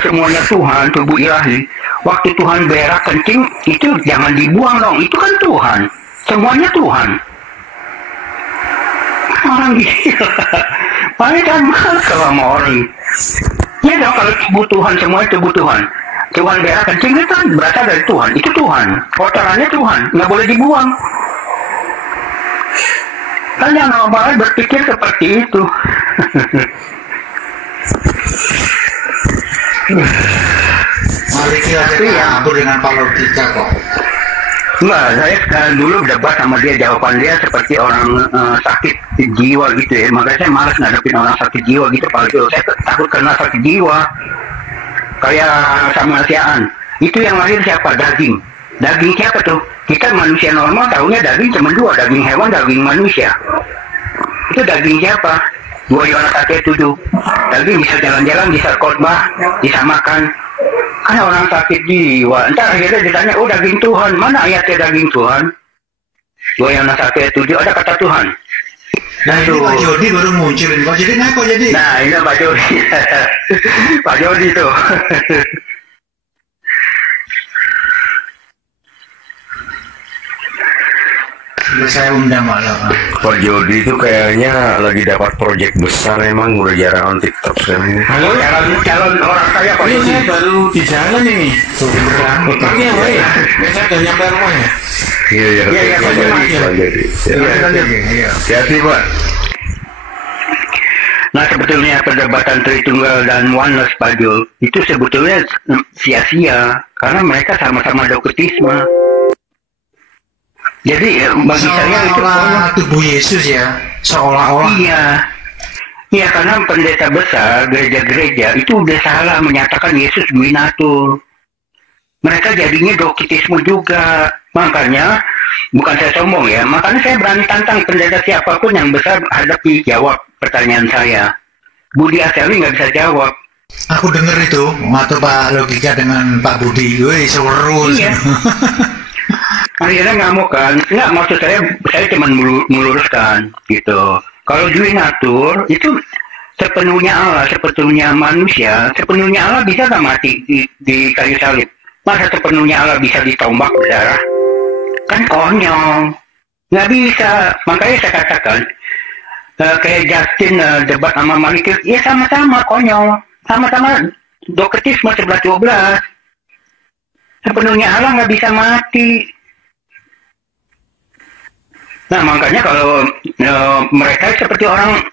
semuanya Tuhan, tubuh ilahi. Waktu Tuhan berak kencing itu jangan dibuang dong. Itu kan Tuhan. Semuanya Tuhan. Orang gila. Paling kan mahal kalau sama orang. Ya dong, kalau tubuh Tuhan, semuanya tubuh Tuhan. Tuhan berak kencing itu kan berasal dari Tuhan. Itu Tuhan. Kotorannya Tuhan. Nggak boleh dibuang. Kan yang normal berpikir seperti itu. Mari kita kabur dengan palautika kok. Enggak, saya dulu debat sama dia, jawaban dia seperti orang sakit jiwa gitu ya. Makanya saya malas ngadepin orang sakit jiwa gitu. Kalau saya takut kena sakit jiwa. Kayak Samuel Siaan. Itu yang lahir siapa? Daging. Daging siapa tuh? Kita manusia normal tahunya daging cuma dua, daging hewan, daging manusia. Itu daging siapa? 2 Yohanes 1:7. Daging bisa jalan-jalan, bisa khotbah, disamakan. Kan orang sakit jiwa. Entar akhirnya ditanya, oh daging Tuhan. Mana ayatnya daging Tuhan? 2 Yohanes 1:7 ada kata Tuhan. Nah ini Pak Jody baru muncul ini. Pak Jody ngapa jadi? Nah ini Pak Jody. Pak Jody tuh. Sudah saya undang malah. Pak Jody itu kayaknya lagi dapat proyek besar, emang udah jarang on TikTok sekarang ini. Halo, Calon orang kaya Pak ini Jody. saya baru di jalan ini. Tapi ya, Boy, saya udah nyampe rumah ya. Iya, Pak Jody. Iya. Hati-hati, Pak. Nah sebetulnya perdebatan Tritunggal dan Oneness Pak Jul itu sebetulnya sia-sia karena mereka sama-sama dogmatisme. Jadi bagi saya itu seolah-olah tubuh Yesus ya, seolah-olah. Iya karena pendeta besar gereja-gereja itu udah salah menyatakan Yesus dominatur. Mereka jadinya dogmatisme juga. Makanya bukan saya sombong ya, makanya saya berani tantang pendeta siapapun yang besar hadapi jawab pertanyaan saya. Budi Aseli nggak bisa jawab. Aku dengar itu waktu Pak Logika dengan Pak Budi, woi seru. Iya. Akhirnya ngamuk kan? Nggak, maksud saya cuma meluruskan gitu. Kalau dominatur itu sepenuhnya Allah, sepenuhnya manusia, sepenuhnya Allah bisa nggak mati di kayu salib? Masa sepenuhnya Allah bisa ditombak berdarah? Kan konyol, nggak bisa. Makanya saya katakan kayak Justin debat sama Malik, ya sama-sama konyol, sama-sama dogmatisme 11-12. Sepenuhnya Allah nggak bisa mati. Nah makanya kalau mereka seperti orang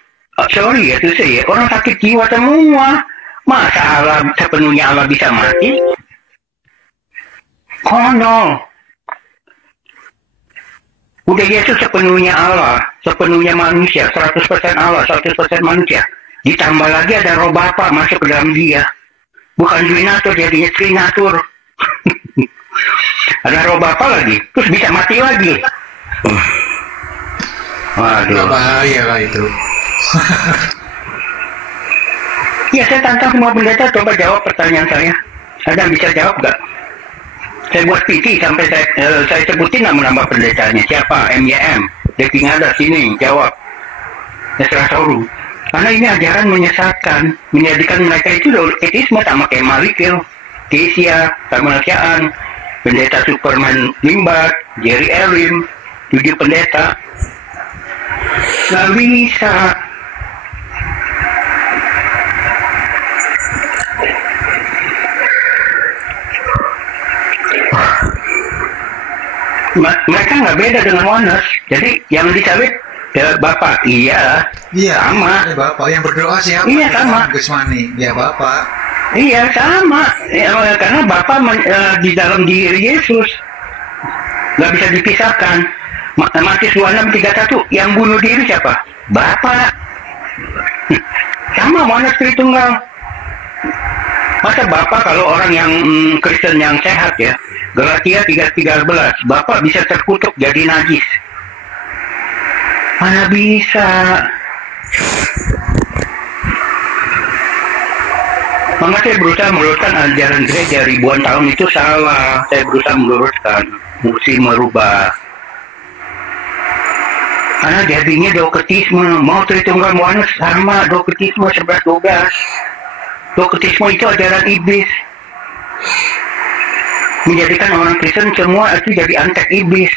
sorry ya tuh saya orang sakit jiwa semua. Masa Allah sepenuhnya Allah bisa mati? Konyol. Udah Yesus sepenuhnya Allah, sepenuhnya manusia, 100% Allah, 100% manusia. Ditambah lagi ada roh Bapa masuk ke dalam dia. Bukan dominatur, jadinya trinatur. Ada roh Bapa lagi, terus bisa mati lagi. Waduh. Bahaya lah itu. Ya saya tantang semua pendeta coba jawab pertanyaan saya. Ada yang bisa jawab nggak? Saya buat PT sampai saya sebutin nama pendetanya siapa, MYM, Deking ada sini jawab. Terserah Soru. Karena ini ajaran menyesatkan, menjadikan mereka itu dogmatisme sama kayak Malikil, Kesia, kemanusiaan, pendeta Superman Limbat, Jerry Elim, 7 pendeta. Nggak bisa. Mereka nggak beda dengan Oneness. Jadi yang disalib ya Bapak, iya sama. Ya, Bapak yang berdoa siapa? Iya sama. Gusmani, ya Bapak. Iya sama. Ya, karena Bapak di dalam diri Yesus nggak bisa dipisahkan. Matius 26:31 yang bunuh diri siapa? Bapak. Sama Oneness Tritunggal. Masa Bapak kalau orang yang Kristen yang sehat ya, Galatia 3:13, Bapak bisa terkutuk jadi najis. Mana bisa? Maka saya berusaha meluruskan ajaran gereja ribuan tahun itu salah. Saya berusaha meluruskan, mesti merubah. Karena jadinya dogmatisme, mau Tritunggal Oneness sama dogmatisme 11-12. Dogmatisme itu ajaran iblis. Menjadikan orang Kristen semua itu jadi antek iblis.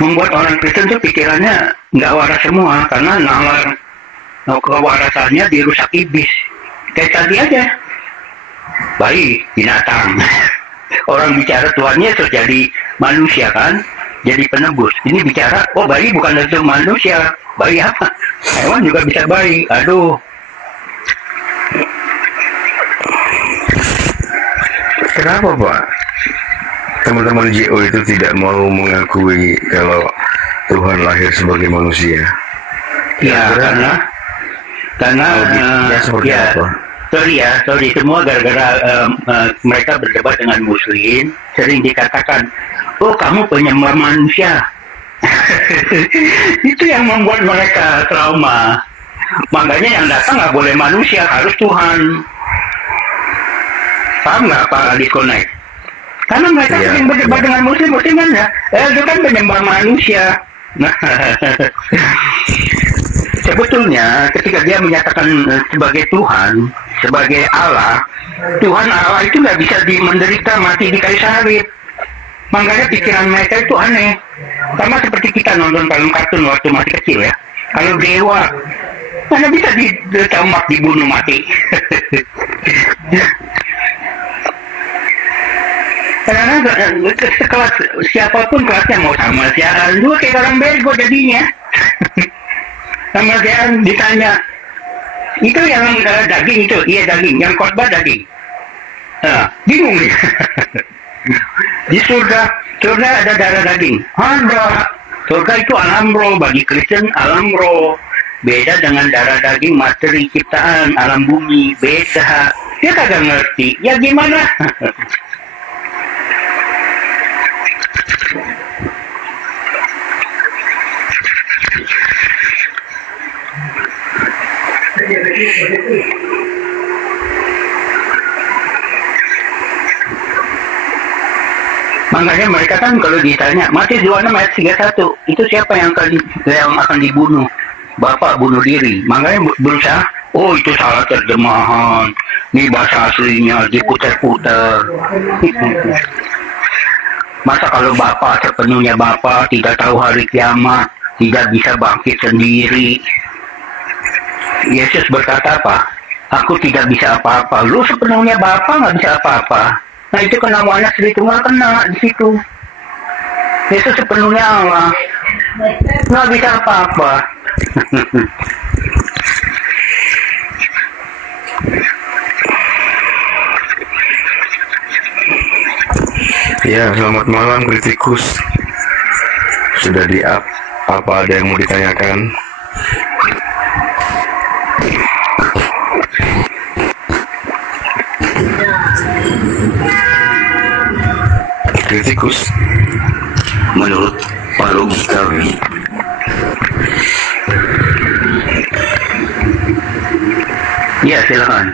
Membuat orang Kristen tuh pikirannya nggak waras semua karena nalar kewarasannya dirusak iblis. Kayak tadi aja, bayi binatang. Orang bicara Tuhannya terus jadi manusia kan, jadi penebus. Ini bicara, oh bayi bukan langsung manusia, bayi apa? Hewan juga bisa bayi. Aduh. Kenapa, Pak? teman-teman JO itu tidak mau mengakui kalau Tuhan lahir sebagai manusia. Ya, karena seperti apa? Sorry, semua gara-gara mereka berdebat dengan Muslim, sering dikatakan, oh kamu penyembah manusia. Itu yang membuat mereka trauma. Makanya yang datang nggak boleh manusia, harus Tuhan. Paham nggak Pak Disconnect? Karena mereka sering berdebat dengan Muslim kan ya, itu kan penyembah manusia. Nah, sebetulnya ketika dia menyatakan sebagai Tuhan, sebagai Allah, Tuhan Allah itu nggak bisa menderita mati di kayu salib. Makanya pikiran mereka itu aneh. Sama seperti kita nonton film kartun waktu masih kecil ya. Kalau dewa, mana bisa ditembak, dibunuh mati. Karena sekelas siapapun kelasnya mau sama siaran juga kayak orang bego jadinya. Sama siaran ditanya, itu yang daging itu, iya daging, yang khotbah daging. Nah, bingung nih. Di surga ada darah daging. Ada. Surga itu alam roh, bagi Kristen alam roh. Beda dengan darah daging materi ciptaan, alam bumi, beda. Dia kagak ngerti. Ya gimana? Makanya mereka kan kalau ditanya Matius 26 ayat 31 itu siapa yang akan dibunuh? Bapak bunuh diri. Makanya berusaha, oh itu salah terjemahan, ini bahasa aslinya diputar-putar. Masa kalau Bapak sepenuhnya Bapak tidak tahu hari kiamat, tidak bisa bangkit sendiri. Yesus berkata apa? Aku tidak bisa apa-apa. Lu sepenuhnya Bapak nggak bisa apa-apa. Nah itu kena anak Sri Tunggal kena di situ. Yesus sepenuhnya Allah, nggak bisa apa-apa. Ya, selamat malam kritikus. Sudah di-up. Apa ada yang mau ditanyakan? Kritikus, menurut Pak Logikawi, ya silakan.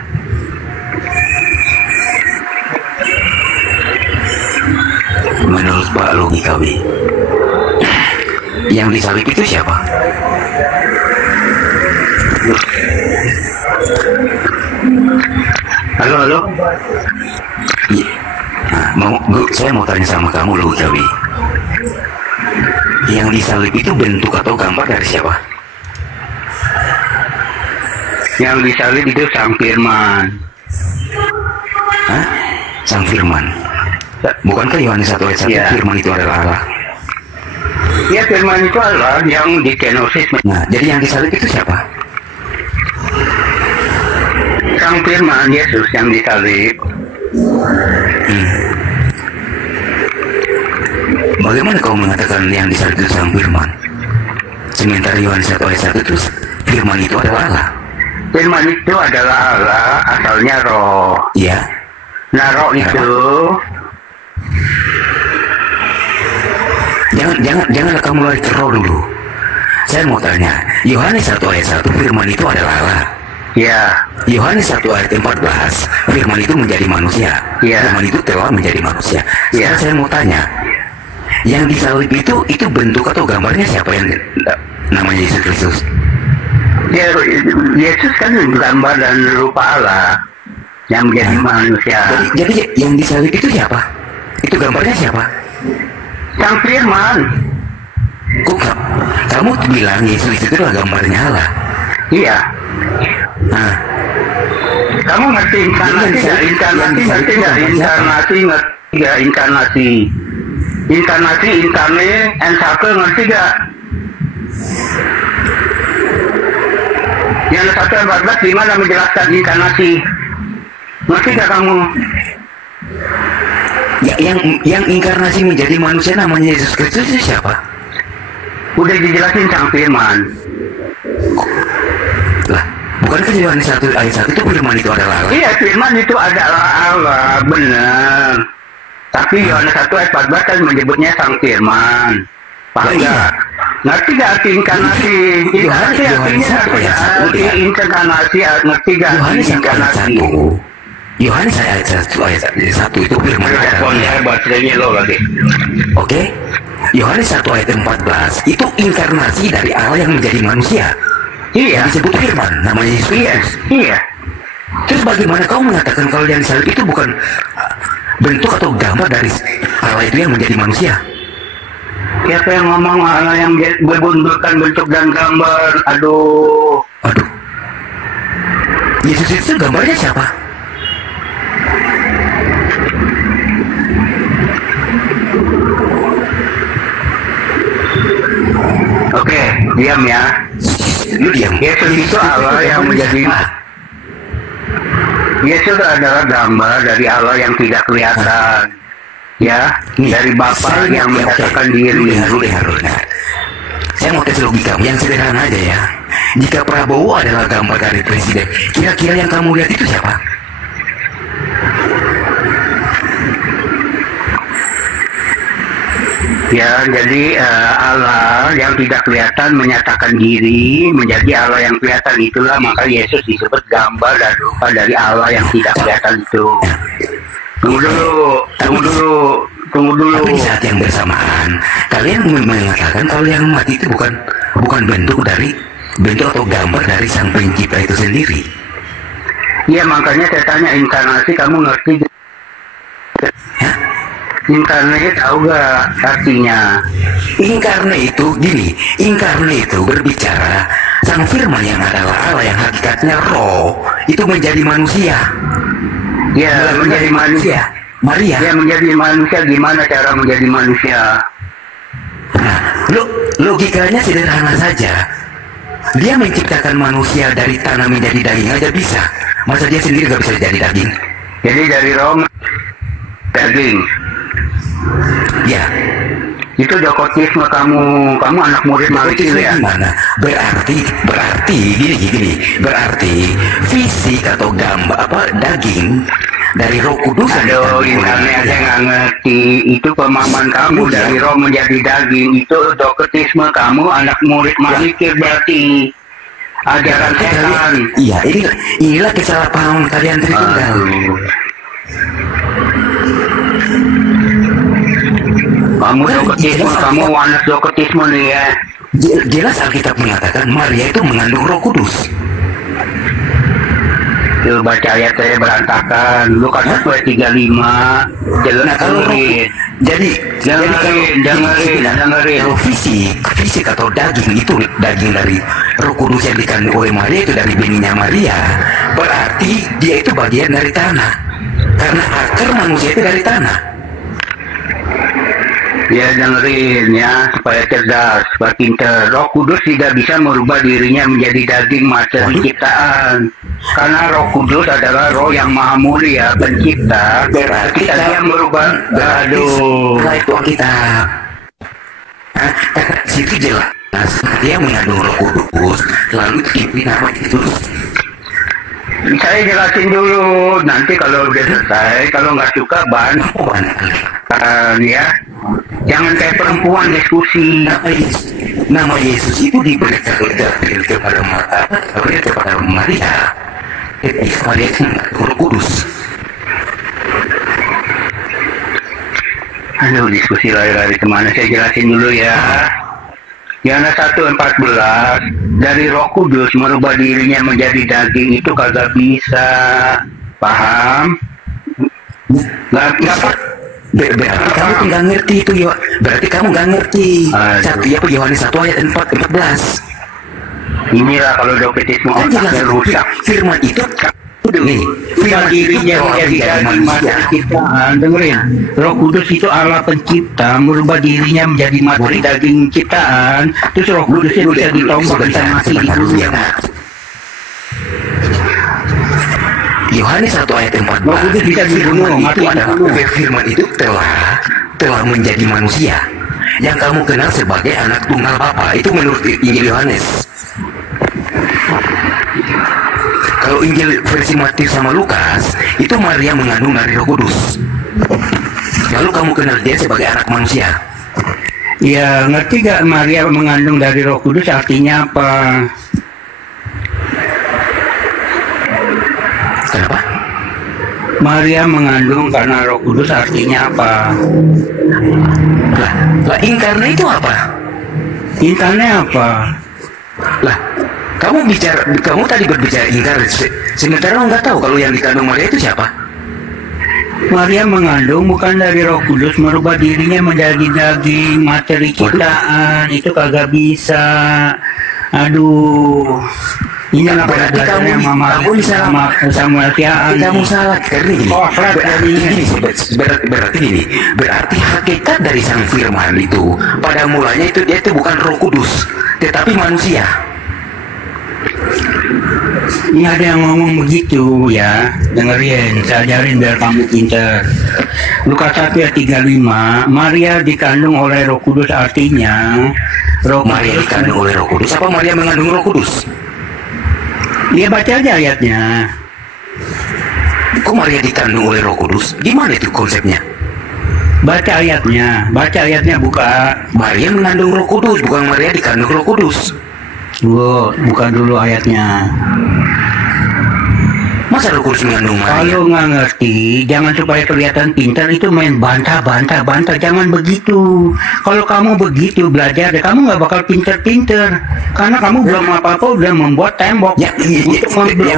Menurut Pak Logikawi, yang disalib itu siapa? Halo. Iya. Nah, saya mau tanya sama kamu Logikawi. Yang disalib itu bentuk atau gambar dari siapa? Yang disalib itu Sang Firman. Hah? Sang Firman? Bukankah Yohanes 1 ayat 1 ya. Firman itu adalah Allah? Ya, Firman itu Allah yang di kenosis. Nah, jadi yang disalib itu siapa? Sang Firman, Yesus yang disalib. Bagaimana kau mengatakan yang disalib itu Sang Firman? Sementara Yohanes 1 ayat 1 itu Firman itu adalah Allah. Firman itu adalah Allah, asalnya roh. Ya. Nah, roh itu Janganlah kamu lari ke roh dulu. Saya mau tanya, Yohanes 1 ayat 1 Firman itu adalah Allah. Ya. Yohanes 1 ayat 14 Firman itu menjadi manusia. Ya. Firman itu telah menjadi manusia. Ya. Saya mau tanya, yang disalib itu bentuk atau gambarnya siapa yang namanya Yesus Kristus? Ya, Yesus kan gambar dan rupa Allah yang menjadi manusia. Jadi yang disalib itu siapa? Itu gambarnya siapa? Sang Firman. Kok kamu bilang Yesus itu adalah gambarnya Allah? Iya. Nah, kamu ngerti inkarnasi nggak? Inkarnasi ngerti nggak? Inkarnasi ngerti nggak? Inkarnasi, inkarne, ensake ngerti nggak? Yang 1:14 di mana menjelaskan inkarnasi? Ngerti nggak kamu? Ya, yang inkarnasi menjadi manusia namanya Yesus Kristus itu siapa? Udah dijelasin Sang Firman. Lah, bukankah Yohanes 1 ayat 1 itu firman itu adalah Allah? Iya, firman itu adalah Allah, benar. Tapi Yohanes 1 ayat 14 kan menyebutnya Sang Firman. Paham nggak? Ngerti nggak arti inkarnasi? Inkarnasi artinya arti inkarnasi, ngerti nggak arti inkarnasi? Yohanes ayat 1 itu firman Teleponnya baterainya low lagi. Oke, Yohanes 1 ayat 14 itu inkarnasi dari Allah yang menjadi manusia. Iya. Yang disebut firman, namanya Yesus. Iya. Terus bagaimana kau mengatakan kalau yang disalib itu bukan bentuk atau gambar dari Allah itu yang menjadi manusia? Siapa yang ngomong Allah yang berbentukan bentuk dan gambar? Aduh. Yesus itu gambarnya siapa? Oke, diam ya. Lu diam. Yesus itu Allah yang menjadi. Yesus adalah gambar dari Allah yang tidak kelihatan. Ya, dari Bapa yang menyatakan diri. Saya mau kasih logika yang sederhana aja ya. Jika Prabowo adalah gambar dari presiden, kira-kira yang kamu lihat itu siapa? Ya, jadi Allah yang tidak kelihatan menyatakan diri menjadi Allah yang kelihatan, itulah maka Yesus disebut gambar dan rupa dari Allah yang tidak kelihatan itu. Tunggu dulu. Tapi di saat yang bersamaan, kalian mengatakan kalau yang mati itu bukan bentuk atau gambar dari Sang Pencipta itu sendiri. Iya, makanya saya tanya inkarnasi, kamu ngerti? Inkarnasi tahu gak artinya? Inkarnasi itu gini, inkarnasi itu berbicara Sang Firman yang adalah Allah yang hakikatnya roh itu menjadi manusia. Ya, menjadi manusia. Maria. Ya, menjadi manusia, gimana cara menjadi manusia? Nah, logikanya sederhana saja. Dia menciptakan manusia dari tanah menjadi daging aja bisa. Masa dia sendiri gak bisa jadi daging? Jadi dari roh daging. Ya. Itu dokotisme kamu anak murid Malikil ya? Gimana? Berarti gini. Berarti fisik atau gambar daging dari Roh Kudus. Aduh, internet saya nggak ngerti. Itu pemahaman kamu dari roh menjadi daging. Itu dokotisme kamu anak murid Malikil berarti. Ajaran setan. Iya, inilah kesalahpahaman kalian Tritunggal. Kamu dokotisme, kamu anak dokotisme nih ya. Jelas Alkitab mengatakan Maria itu mengandung Roh Kudus. Tuh baca ayat saya berantakan. Lukas 35. Nah, kalau jadi dengerin. Kalau fisik atau daging itu daging dari Roh Kudus yang dikandung oleh Maria itu dari bininya Maria, berarti dia itu bagian dari tanah. Karena akar manusia itu dari tanah. Ya dengerin ya, supaya cerdas, supaya pinter. Roh Kudus tidak bisa merubah dirinya menjadi daging macam penciptaan. Karena Roh Kudus adalah Roh yang Maha Mulia, pencipta. Berarti dia merubah. Aduh. Itu kita. Situ jelas. Dia mengandung Roh Kudus, lalu diberi nama itu. Saya jelasin dulu. Nanti kalau udah selesai, kalau nggak suka ya. Jangan kayak perempuan diskusi. Nama Yesus itu diberikan kepada Maria. Maria itu Roh Kudus. Aduh, diskusi lari-lari kemana? Saya jelasin dulu ya. Yohanes 1:14, dari Roh Kudus merubah dirinya menjadi daging itu kagak bisa. Paham? Nggak Berarti kamu nggak ngerti itu, berarti kamu nggak ngerti. Yohanes 1 ayat 14. Inilah kalau doketisme otaknya rusak. Firman itu Firman dirinya menjadi daging materi ciptaan. Dengerin, Roh Kudus itu Allah pencipta, merubah dirinya menjadi materi daging ciptaan. Terus Roh Kudusnya bisa ditombak, bisa mati di dunia. Yohanes 1 ayat 14. Roh Kudus bisa dibunuh, mati dibunuh. Firman itu telah menjadi manusia yang kamu kenal sebagai anak tunggal Bapa. Itu menurut Injil Yohanes. Kalau Injil versi Matius sama Lukas, itu Maria mengandung dari Roh Kudus. Lalu kamu kenal dia sebagai anak manusia. Ya, ngerti gak Maria mengandung dari Roh Kudus artinya apa? Kenapa? Maria mengandung karena Roh Kudus artinya apa? Lah inkarna itu apa? Inkarnya apa? Lah, kamu tadi berbicara inkarna, sementara lo nggak tahu kalau yang dikandung Maria itu siapa? Maria mengandung bukan dari Roh Kudus, merubah dirinya menjadi daging, materi ciptaan, itu kagak bisa. Aduh. Ini lah Berarti kamu sama Tiaan. Kamu salah karena gini. Berarti gini. Berarti hakikat dari sang firman itu pada mulanya dia itu bukan Roh Kudus, tetapi manusia. Ini ada yang ngomong begitu ya. Dengerin, saya ajarin biar kamu pintar. Lukas 1 ayat 35, Maria dikandung oleh Roh Kudus artinya Maria dikandung oleh Roh Kudus. Apa Maria mengandung Roh Kudus? Dia baca aja ayatnya. Kok Maria dikandung oleh Roh Kudus? Gimana itu konsepnya? Baca ayatnya buka. Maria mengandung Roh Kudus, bukan Maria dikandung Roh Kudus. Buka dulu ayatnya. Masa Roh Kudus mengandung Maria? Kalau nggak ngerti, jangan supaya kelihatan pintar itu main bantah. Jangan begitu. Kalau kamu begitu belajar, kamu nggak bakal pinter-pinter. Karena kamu belum apa-apa udah membuat tembok. Yang itu Maria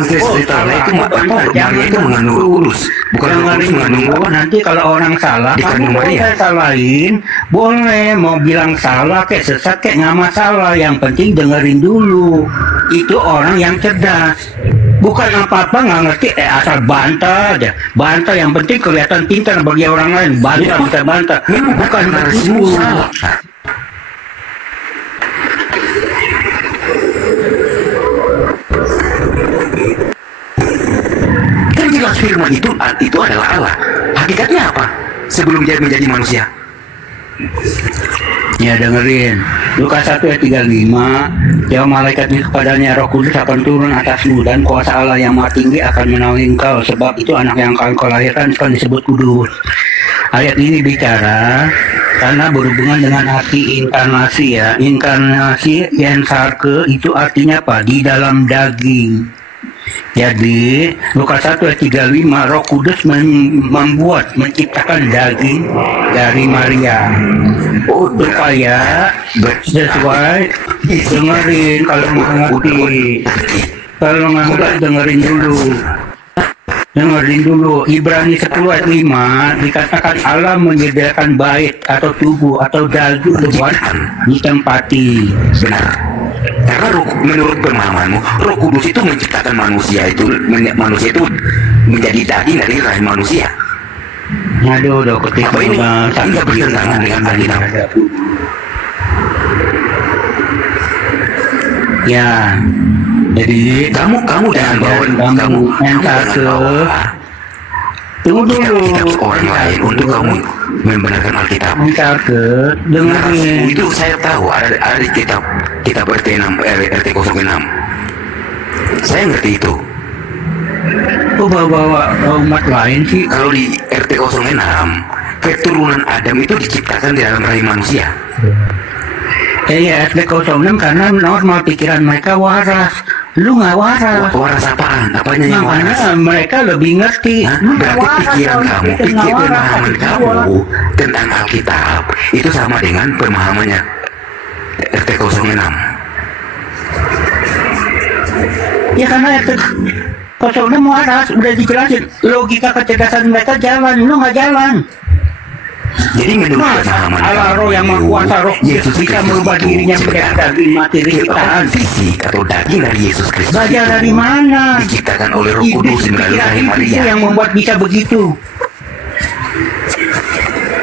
itu mengandung Roh Kudus, bukan Roh Kudus mengandung apa? Nanti kalau orang salah, kamu boleh salahin, boleh mau bilang salah kayak sesat kayak nggak masalah. Yang penting dengerin dulu. Itu orang yang cerdas. Bukan apa-apa nggak ngerti, asal bantah aja. Bantah yang penting kelihatan pintar bagi orang lain. Bantah. Bukan begitu. Kan jelas firman itu adalah Allah. Hakikatnya apa? Sebelum dia menjadi manusia. Ya dengerin, Lukas 1 ayat 35, jawab malaikat ini kepadanya, Roh Kudus akan turun atasmu dan kuasa Allah yang maha tinggi akan menaungi engkau, sebab itu anak yang akan kau lahirkan akan disebut kudus. Ayat ini bicara karena berhubungan dengan arti inkarnasi ya. Inkarnasi yang sarke itu artinya apa? Di dalam daging. Jadi Lukas 1 ayat 35, Roh Kudus menciptakan daging dari Maria supaya sesuai. Dengerin kalau nggak ngerti, dengerin dulu. Ibrani 10 ayat 5 dikatakan Allah menyediakan bait atau tubuh atau daging buat ditempati. Benar. Karena menurut pemahamanmu, Roh Kudus itu menciptakan manusia itu menjadi daging dari rahim manusia. Aduh, udah ketik ini nggak bertentangan dengan Alkitab. Ya, jadi kamu jangan bawa tunggu dulu kitab orang lain untuk kamu membenarkan Alkitab. Dengerin. Itu saya tahu ada di kitab RT 06. Saya ngerti itu. Kok bawa umat lain sih? Kalau di RT 06, keturunan Adam itu diciptakan di dalam rahim manusia. Ya RT 06 karena normal pikiran mereka waras. Lu nggak waras. Waras apaan? Apanya yang waras? Mereka lebih ngerti. Berarti pikiran kamu, pemahaman kamu tentang Alkitab itu sama dengan pemahamannya RT 06. Ya karena RT 06 waras, udah dijelasin. Logika kecerdasan mereka jalan, lu nggak jalan. Jadi menurut pemahaman Allah roh yang kuasa roh Yesus bisa merubah dirinya menjadi daging materi ciptaan fisik atau daging dari Yesus Kristus. Belajar dari mana? Diciptakan oleh Roh Kudus melalui rahim Maria. Yang membuat bisa begitu.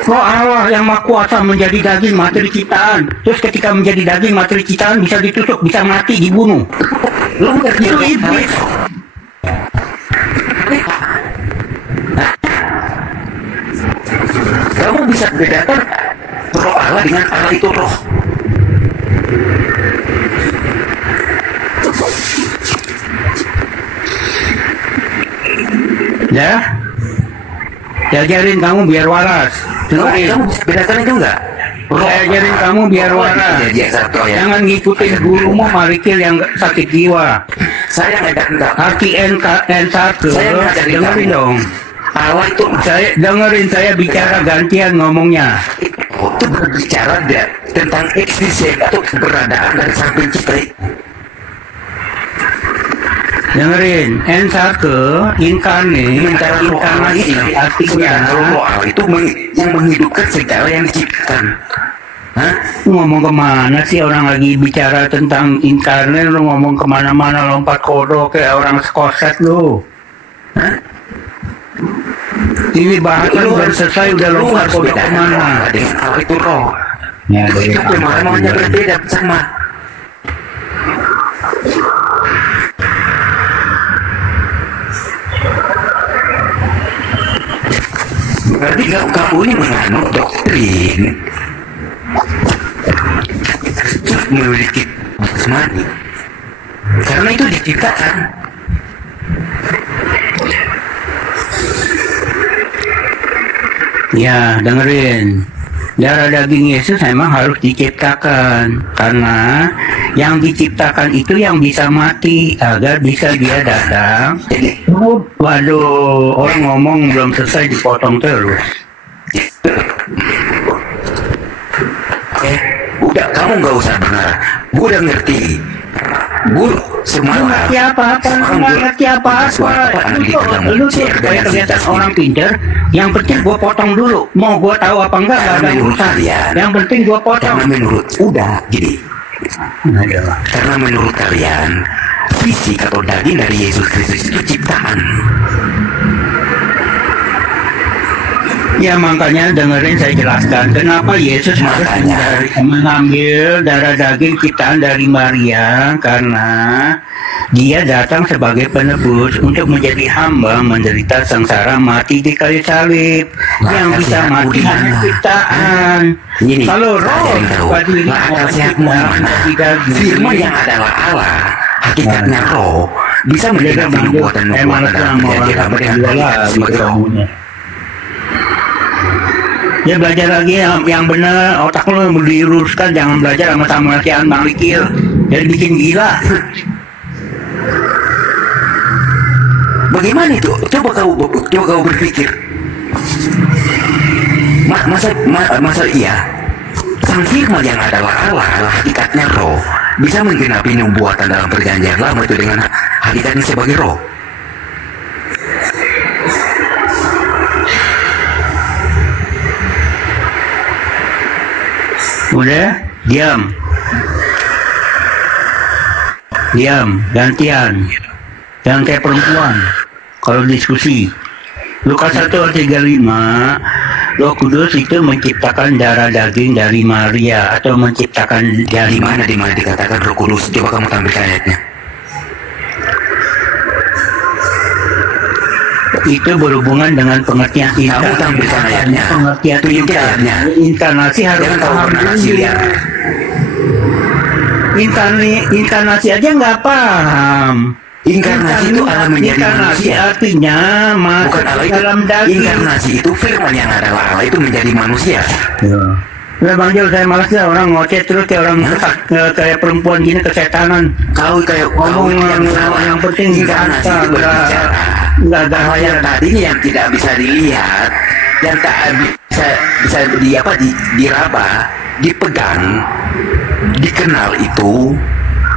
Roh Allah yang maha kuasa menjadi daging materi ciptaan. Terus ketika menjadi daging materi ciptaan bisa ditusuk, bisa mati, dibunuh. Itu iblis. Kamu bisa bedakan roh Allah dengan Allah itu roh. Ya, ajarin kamu biar waras. Kamu bisa bedakan itu enggak? Saya ajarin kamu biar waras. Jangan ngikutin gurumu marikil yang sakit jiwa. Saya ngajarin kamu. Arti N1. Saya ngajarin Dengerin kamu. dong. Allah itu Saya dengerin, saya bicara gantian ngomongnya. itu berbicara tentang eksistensi atau keberadaan dari sang pencipta. Dengerin, N1 inkarnasi artinya Kalau Allah itu yang menghidupkan segala yang diciptakan. Hah? Lu ngomong kemana sih, orang lagi bicara tentang inkarnate lu ngomong kemana-mana lompat kodok kayak orang sekoset lu. Hah? Ini bahasan udah selesai udah lompat kodok kemana? Dengan Allah itu roh. Ya, Itu pemahamannya berbeda sama. Berarti kamu ini menganut doktrin memiliki jasmani karena itu diciptakan. Ya, dengerin. Darah daging Yesus memang harus diciptakan karena yang diciptakan itu yang bisa mati agar bisa dia datang. Waduh, orang ngomong belum selesai dipotong terus. Udah, kamu nggak usah benar. Gue udah ngerti. Gue semalam. Ngerti apa-apa, ngerti apa-apa. Lu tuh kayak kelihatan orang pintar. Yang penting gue potong dulu. Mau gue tahu apa enggak, nggak ada urusan. Yang penting gue potong. Karena menurut udah gini. Karena menurut kalian fisik atau daging dari Yesus Kristus itu ciptaan. Ya makanya dengerin saya jelaskan kenapa Yesus harus mengambil darah daging ciptaan dari Maria, karena dia datang sebagai penebus untuk menjadi hamba menderita sengsara mati di kayu salib. Yang bisa mati hanya ciptaan. Kalau roh firman yang adalah Allah, hakikatnya roh bisa menjadi nubuatan dalam ya belajar lagi yang benar, otak lu diluruskan, jangan belajar sama Sian Malikil jadi bikin gila. Bagaimana itu? Coba kau berpikir. Masa iya sang firman yang adalah Allah hakikatnya roh bisa menggenapi nubuatan dalam perjanjian lama itu dengan hakikatnya sebagai roh. Udah, diam, gantian, jangan kayak perempuan. Kalau diskusi, Lukas 1:35, Roh Kudus itu menciptakan darah daging dari Maria atau menciptakan dari Di mana dikatakan Roh Kudus? Coba kamu tampilkan ayatnya. Itu berhubungan dengan pengertian Kamu tampilkan ayatnya. Pengertian Tunjukin ayatnya. inkarnasi harus Jangan kau paham bernarasi dulu. liar. Inkarnasi aja nggak paham. Inkarnasi itu Allah menjadi Inkarnasi manusia. artinya Bukan Allah itu. dalam daging. Inkarnasi itu firman yang adalah Allah itu menjadi manusia. Udah Bang Jol, saya malas ya orang ngoceh terus kayak orang kayak perempuan gini, kesetanan. Kau kayak Ngomong yang penting inkarnasi itu berbicara. nggak ada Hal yang tadinya yang tidak bisa dilihat, yang tak bisa diraba, dipegang, dikenal itu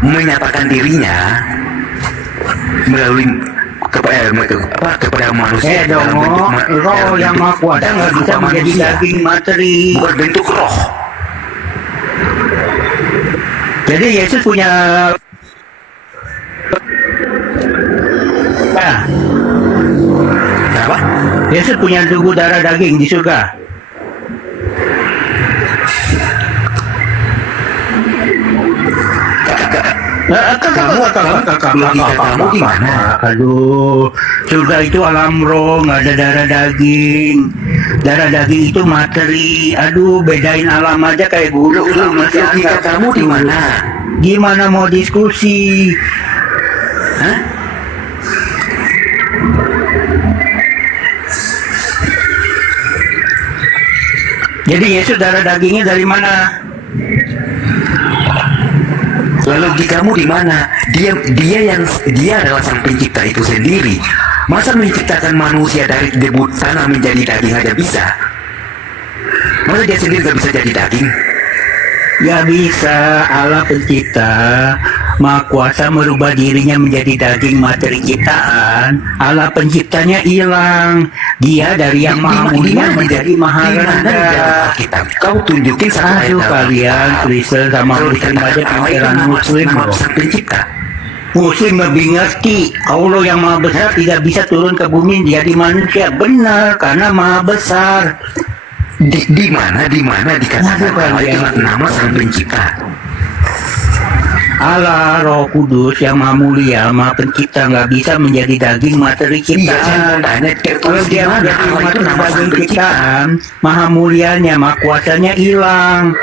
menyatakan dirinya melalui kepada manusia dalam bentuk roh yang maha kuasa nggak bisa menjadi daging materi, berbentuk roh. jadi Yesus punya Kenapa? Yesus punya tubuh darah daging di surga. Kamu di mana? Aduh, surga itu alam roh, nggak ada darah daging. Darah daging itu materi. Aduh, bedain alam aja kayak guru. Masih Logika kamu di mana? Gimana mau diskusi? Hah? Jadi Yesus darah dagingnya dari mana? Lalu logikamu di mana? Dia adalah sang pencipta itu sendiri. Masa menciptakan manusia dari debu tanah menjadi daging aja bisa? Masa dia sendiri gak bisa jadi daging? Ya bisa, Allah pencipta Maha Kuasa merubah dirinya menjadi daging materi ciptaan. Allah penciptanya hilang. Dia dari yang maha mulia menjadi maha rendah. Kau tunjukin satu ayat. Aduh kalian Kristen sama Muslim aja pikiran Muslim loh. Pencipta. Muslim lebih ngerti Allah yang maha besar tidak bisa turun ke bumi jadi manusia. Benar, karena maha besar. Di mana dikatakan itu nama sang pencipta? Allah Roh Kudus yang maha mulia, maha pencipta nggak bisa menjadi daging materi ciptaan. Kalau dia menjadi materi daging ciptaan, maha mulianya, maha kuasanya hilang.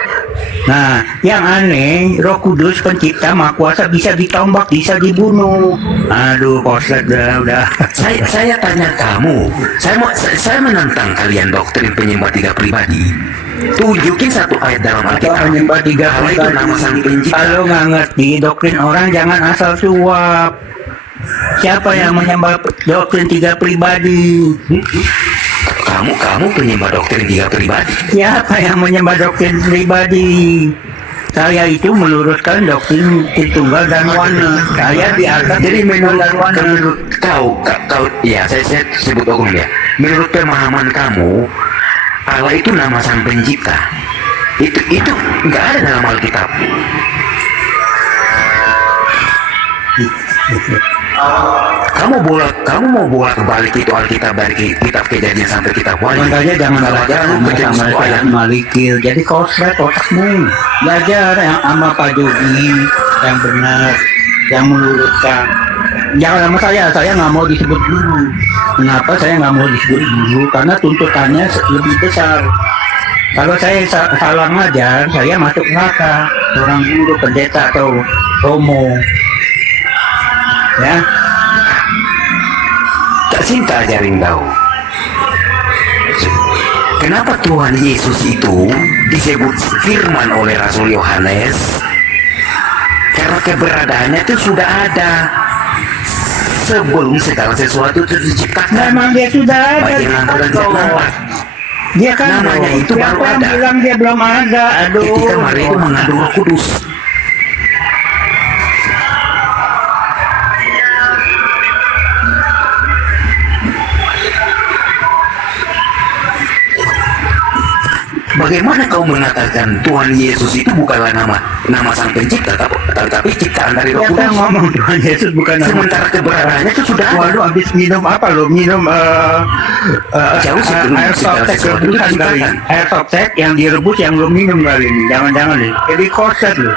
Nah, yang aneh, Roh Kudus pencipta maha kuasa bisa ditombak, bisa dibunuh. Aduh, koslet udah. Saya tanya kamu, saya menentang kalian doktrin penyembah tiga pribadi. Tunjukin satu ayat dalam Alkitab. Penyembah tiga pribadi. Nama sang pencipta. Kalau nggak ngerti doktrin orang jangan asal suap. Siapa yang menyembah doktrin tiga pribadi? Kamu penyembah doktrin tiga pribadi. Siapa yang menyembah doktrin pribadi? Saya itu meluruskan doktrin Tritunggal dan Wana. Saya di atas. Jadi menurut kau, ya saya sebut hukum ya. Menurut pemahaman kamu, Allah itu nama sang pencipta. Itu nggak ada dalam Alkitab. Kamu mau bolak balik itu Alkitab dari kitab Kejadian sampai kitab Wahyu. Makanya jangan belajar sama saya Malikil. Jadi koslet otakmu. Belajar yang sama Pak Jogi yang benar, yang meluruskan. Jangan sama saya nggak mau disebut guru. Kenapa saya nggak mau disebut guru? Karena tuntutannya lebih besar. Kalau saya salah ngajar, saya masuk neraka. Seorang guru, pendeta atau romo. Ya. Tak cinta ajarin kau. Kenapa Tuhan Yesus itu disebut firman oleh Rasul Yohanes? Karena keberadaannya itu sudah ada sebelum segala sesuatu itu diciptakan. Memang dia sudah ada. Dia kan namanya itu baru yang ada. Bilang dia belum ada. Aduh. Ketika Maria itu mengandung Roh Kudus. Bagaimana kau mengatakan Tuhan Yesus itu bukanlah nama sang pencipta, tapi ciptaan dari Roh Kudus? Ngomong Tuhan Yesus bukan nama. Sementara keberadaannya itu sudah ada. Waduh, habis minum apa lo? Minum jauh sebelum air softtek rebusan kali. Air softtek yang direbus yang belum minum kali ini. Jangan-jangan deh. Jadi koset lo.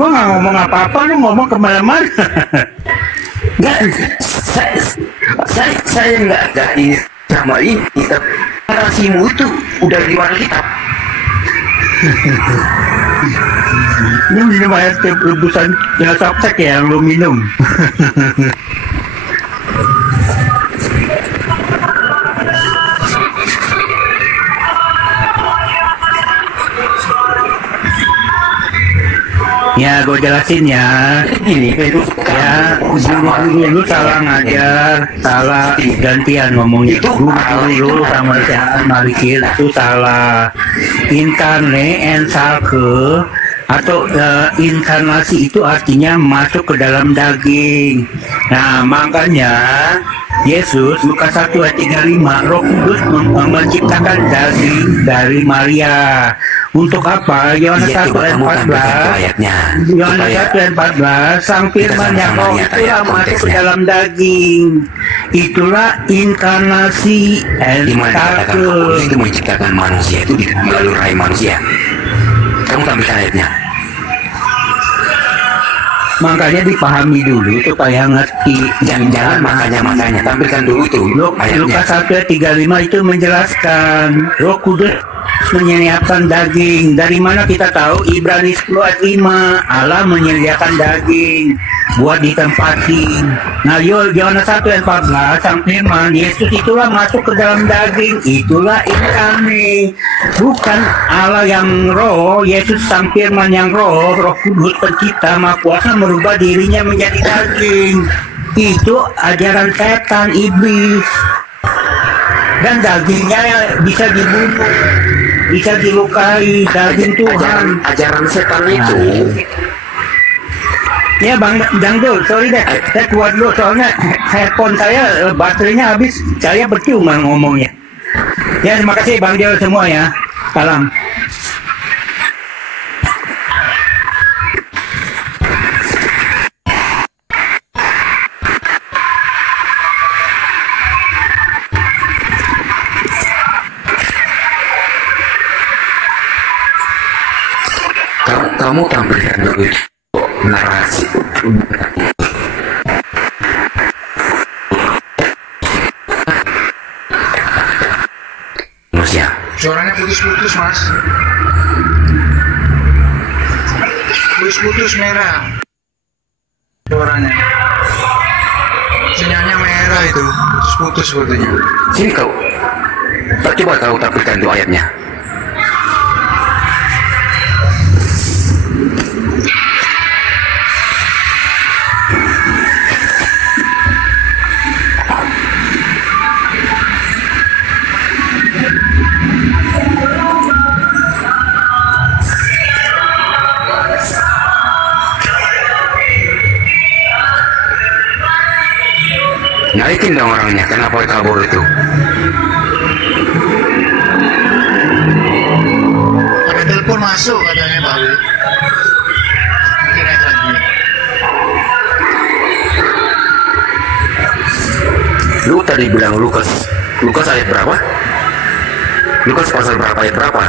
Gua nggak ngomong apa-apa, lu ngomong kemana-mana. Nggak, saya nggak ini sama ini. Narasimu itu udah di luar kitab. Ini minum air rebusan yang softtek ya yang lu minum. Ya, gue jelasin ya. Ini Ya, guru salah ngajar, salah gantian ngomongnya. Guru sama siapa Malikil itu salah. Inkarne ensalke atau inkarnasi itu artinya masuk ke dalam daging. Nah, makanya Yesus Lukas 1 ayat 35 Roh Kudus menciptakan daging dari Maria. Untuk apa? Yohanes 1 ayat 14. Yohanes 1 ayat 14 Sang Firman yang roh itulah masuk ke dalam daging. Itulah inkarnasi ensalke. Itu menciptakan manusia itu melalui rahim manusia. Kamu tampilkan ayatnya. Makanya dipahami dulu supaya ngerti. Jangan makanya tampilkan dulu tuh Lukas 1:35 itu menjelaskan Roh Kudus menyediakan daging. Dari mana kita tahu? Ibrani 10:5 Allah menyediakan daging buat ditempatin. Nah, Yohanes 1:14 sang firman Yesus itulah masuk ke dalam daging, itulah inkarnate. Bukan Allah yang roh, Yesus sang firman yang roh, Roh Kudus pencipta Maha Kuasa merubah dirinya menjadi daging. Itu ajaran setan, iblis. Dan dagingnya bisa dibunuh, bisa dilukai, daging Tuhan. Ajaran setan itu. Ya Bang Dangdul, sorry deh, saya keluar dulu soalnya handphone saya baterainya habis, saya percuma ngomongnya. Ya terima kasih Bang Del semua ya, salam. Kamu tampilkan dulu narasi manusia. Suaranya putus-putus, Mas. Putus-putus merah. Suaranya. Sinyalnya merah itu. Putus-putus sebetulnya. Sini kau. Coba kau tampilkan itu ayatnya. Naikin dong orangnya, kenapa kabur itu? Ada telepon masuk katanya Pak. Mungkin naik lagi. Lu tadi bilang Lukas ayat berapa? Lukas pasal berapa ayat berapa?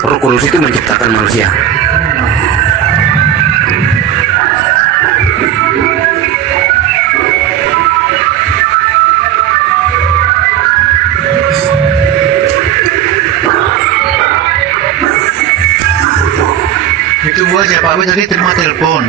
Roh Kudus itu menciptakan manusia. Itu gua aja Pak, tadi terima telepon.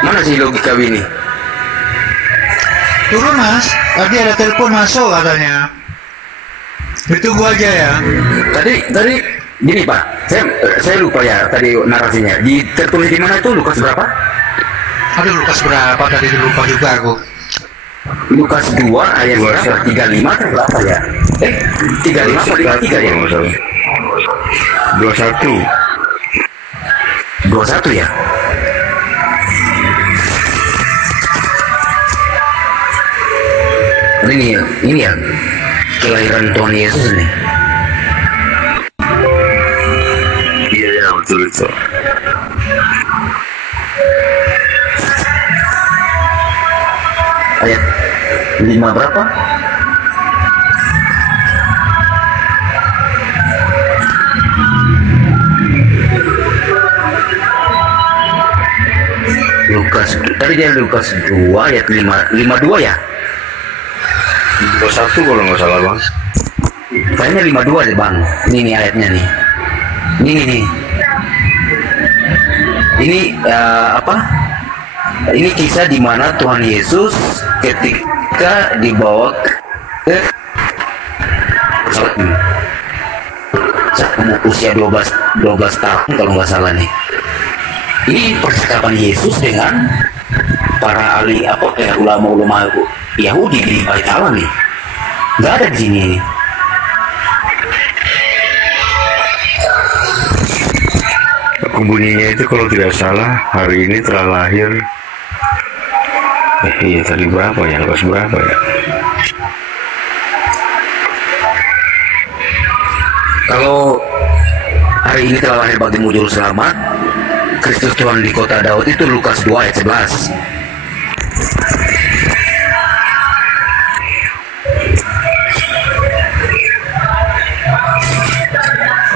Mana sih logika ini? Turun Mas, tadi ada telepon masuk katanya. Itu gua aja ya. Tadi gini Pak, saya lupa ya tadi narasinya. Tertulis di mana itu Lukas berapa? Aduh Lukas berapa tadi lupa juga aku. Lukas 2 ayat berapa? 35 atau berapa ya? 35 atau 53 ya? 21 ya? Ini ya kelahiran Tuhan Yesus ini. Iya betul itu. Ayat 5 berapa? Lukas, tadi dia Lukas 2 ayat 52 ya? 21 kalau nggak salah Bang. Kayaknya 52 deh Bang. Ini nih ayatnya nih. Ini. Ini apa? Ini kisah di mana Tuhan Yesus ketika dibawa ke usia 12 tahun kalau nggak salah nih. Ini percakapan Yesus dengan para ahli ulama-ulama Yahudi di Bait Allah nih. Nggak ada di sini. Bunyinya itu kalau tidak salah hari ini telah lahir. Iya tadi berapa ya? Lukas berapa ya? Kalau hari ini telah lahir bagimu juru selamat Kristus Tuhan di kota Daud itu Lukas 2 ayat 11.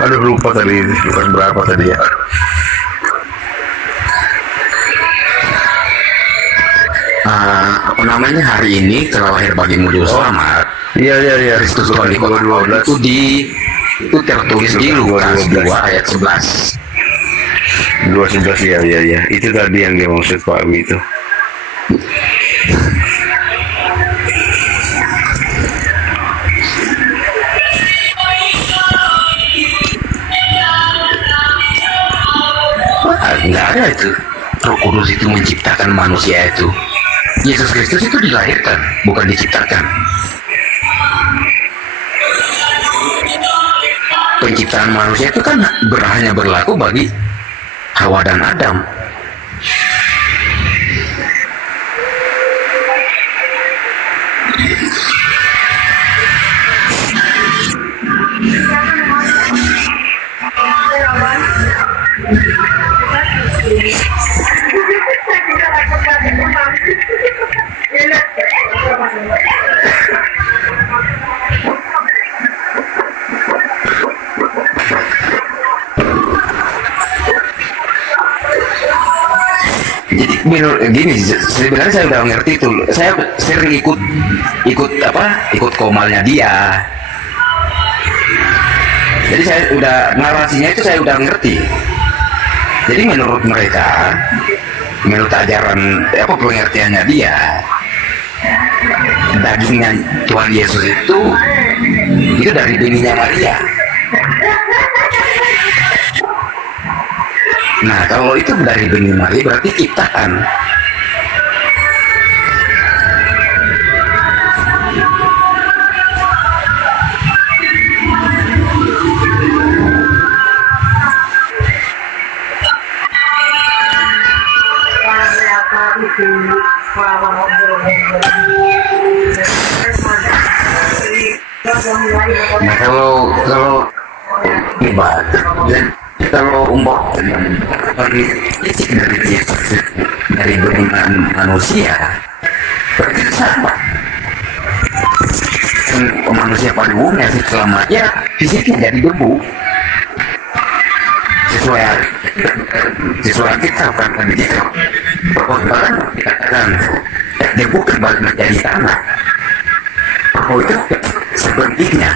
Aduh lupa tadi, bukan berapa tadi ya. Apa namanya, hari ini terlahir bagimu juru selamat. Iya. Kristus Tuhan di kota itu itu tertulis di Lukas 2 ayat 11. 2:11 ya. Itu tadi yang dia maksud Pak Wi itu. Nggak ada itu. Roh Kudus itu menciptakan manusia itu. Yesus Kristus itu dilahirkan, bukan diciptakan. Penciptaan manusia itu kan hanya berlaku bagi Hawa dan Adam. Gini, sebenarnya saya udah ngerti itu. Saya sering ikut komalnya dia. Jadi saya udah narasinya itu saya udah ngerti. Jadi menurut mereka, menurut ajaran pengertiannya dia, dagingnya Tuhan Yesus itu dari bininya Maria. Nah, kalau itu dari benih Maria berarti ciptaan. Nah, kalau ibadah dan kalau umpah fisik dari Yesus dari benih manusia berarti sama. Manusia pada umumnya selamatnya fisiknya jadi debu sesuai kita kan kita perkembangan dikatakan debu kembali menjadi tanah. Oh itu sepertinya.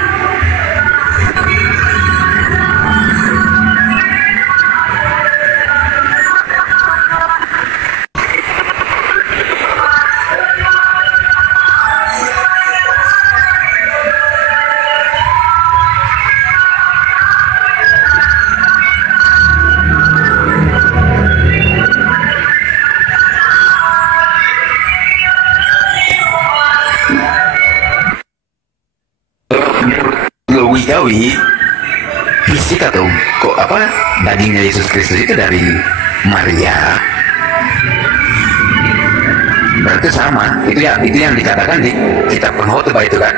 Gawi fisik atau dagingnya Yesus Kristus itu dari Maria berarti sama. Itu yang dikatakan di kitab Pengkhotbah itu kan,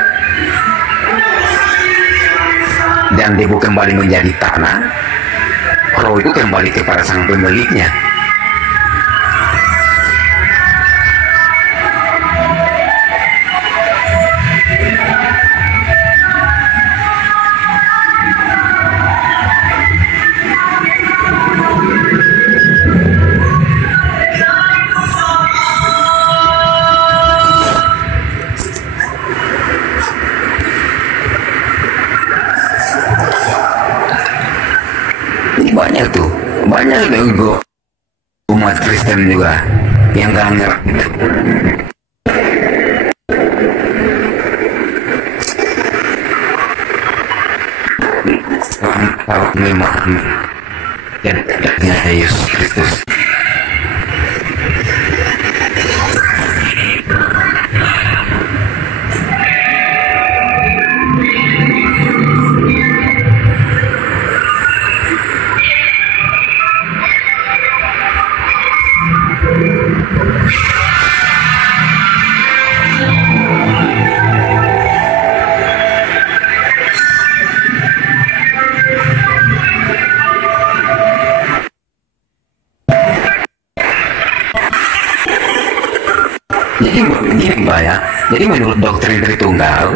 dan debu kembali menjadi tanah, roh itu kembali kepada sang pemiliknya. Banyak tuh umat Kristen juga yang gak ngerti. Kalau memang dan tidaknya Yesus Kristus. Jadi begini Pak ya, jadi menurut doktrin Tritunggal,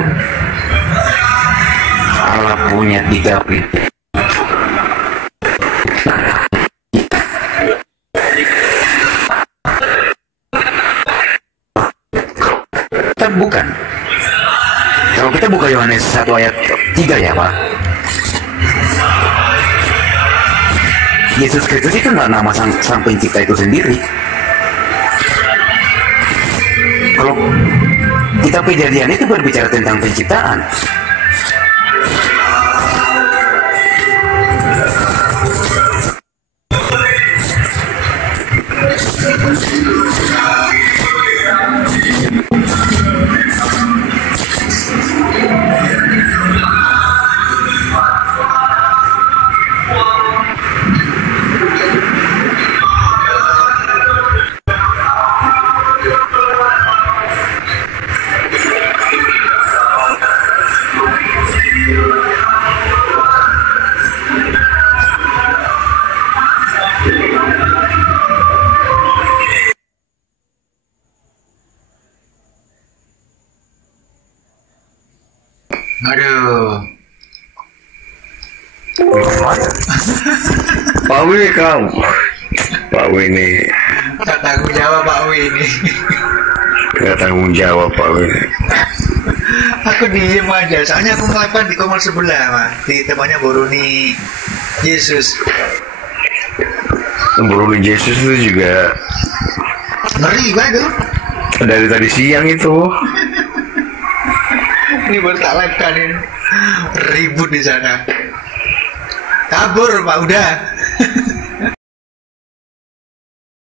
Allah punya 3 prinsip. Kita bukan. Kalau kita buka Yohanes 1 ayat 3 ya Pak, Yesus Kristus itu nggak nama sang pencipta itu sendiri. Kalau kita Kejadian itu berbicara tentang penciptaan. Aduh. Pak Wi kamu. Pak Wi ini Tak tanggung jawab Pak Wi ini. nggak tanggung jawab Pak Wi. Aku diem aja. Soalnya aku melakukan di komar sebelah, Mas. Di tempatnya Boruni Yesus. Boruni Yesus itu juga Ngeri banget tuh. dari tadi siang itu. Ini baru tak live kan ini. Ribut di sana. Kabur Pak, udah.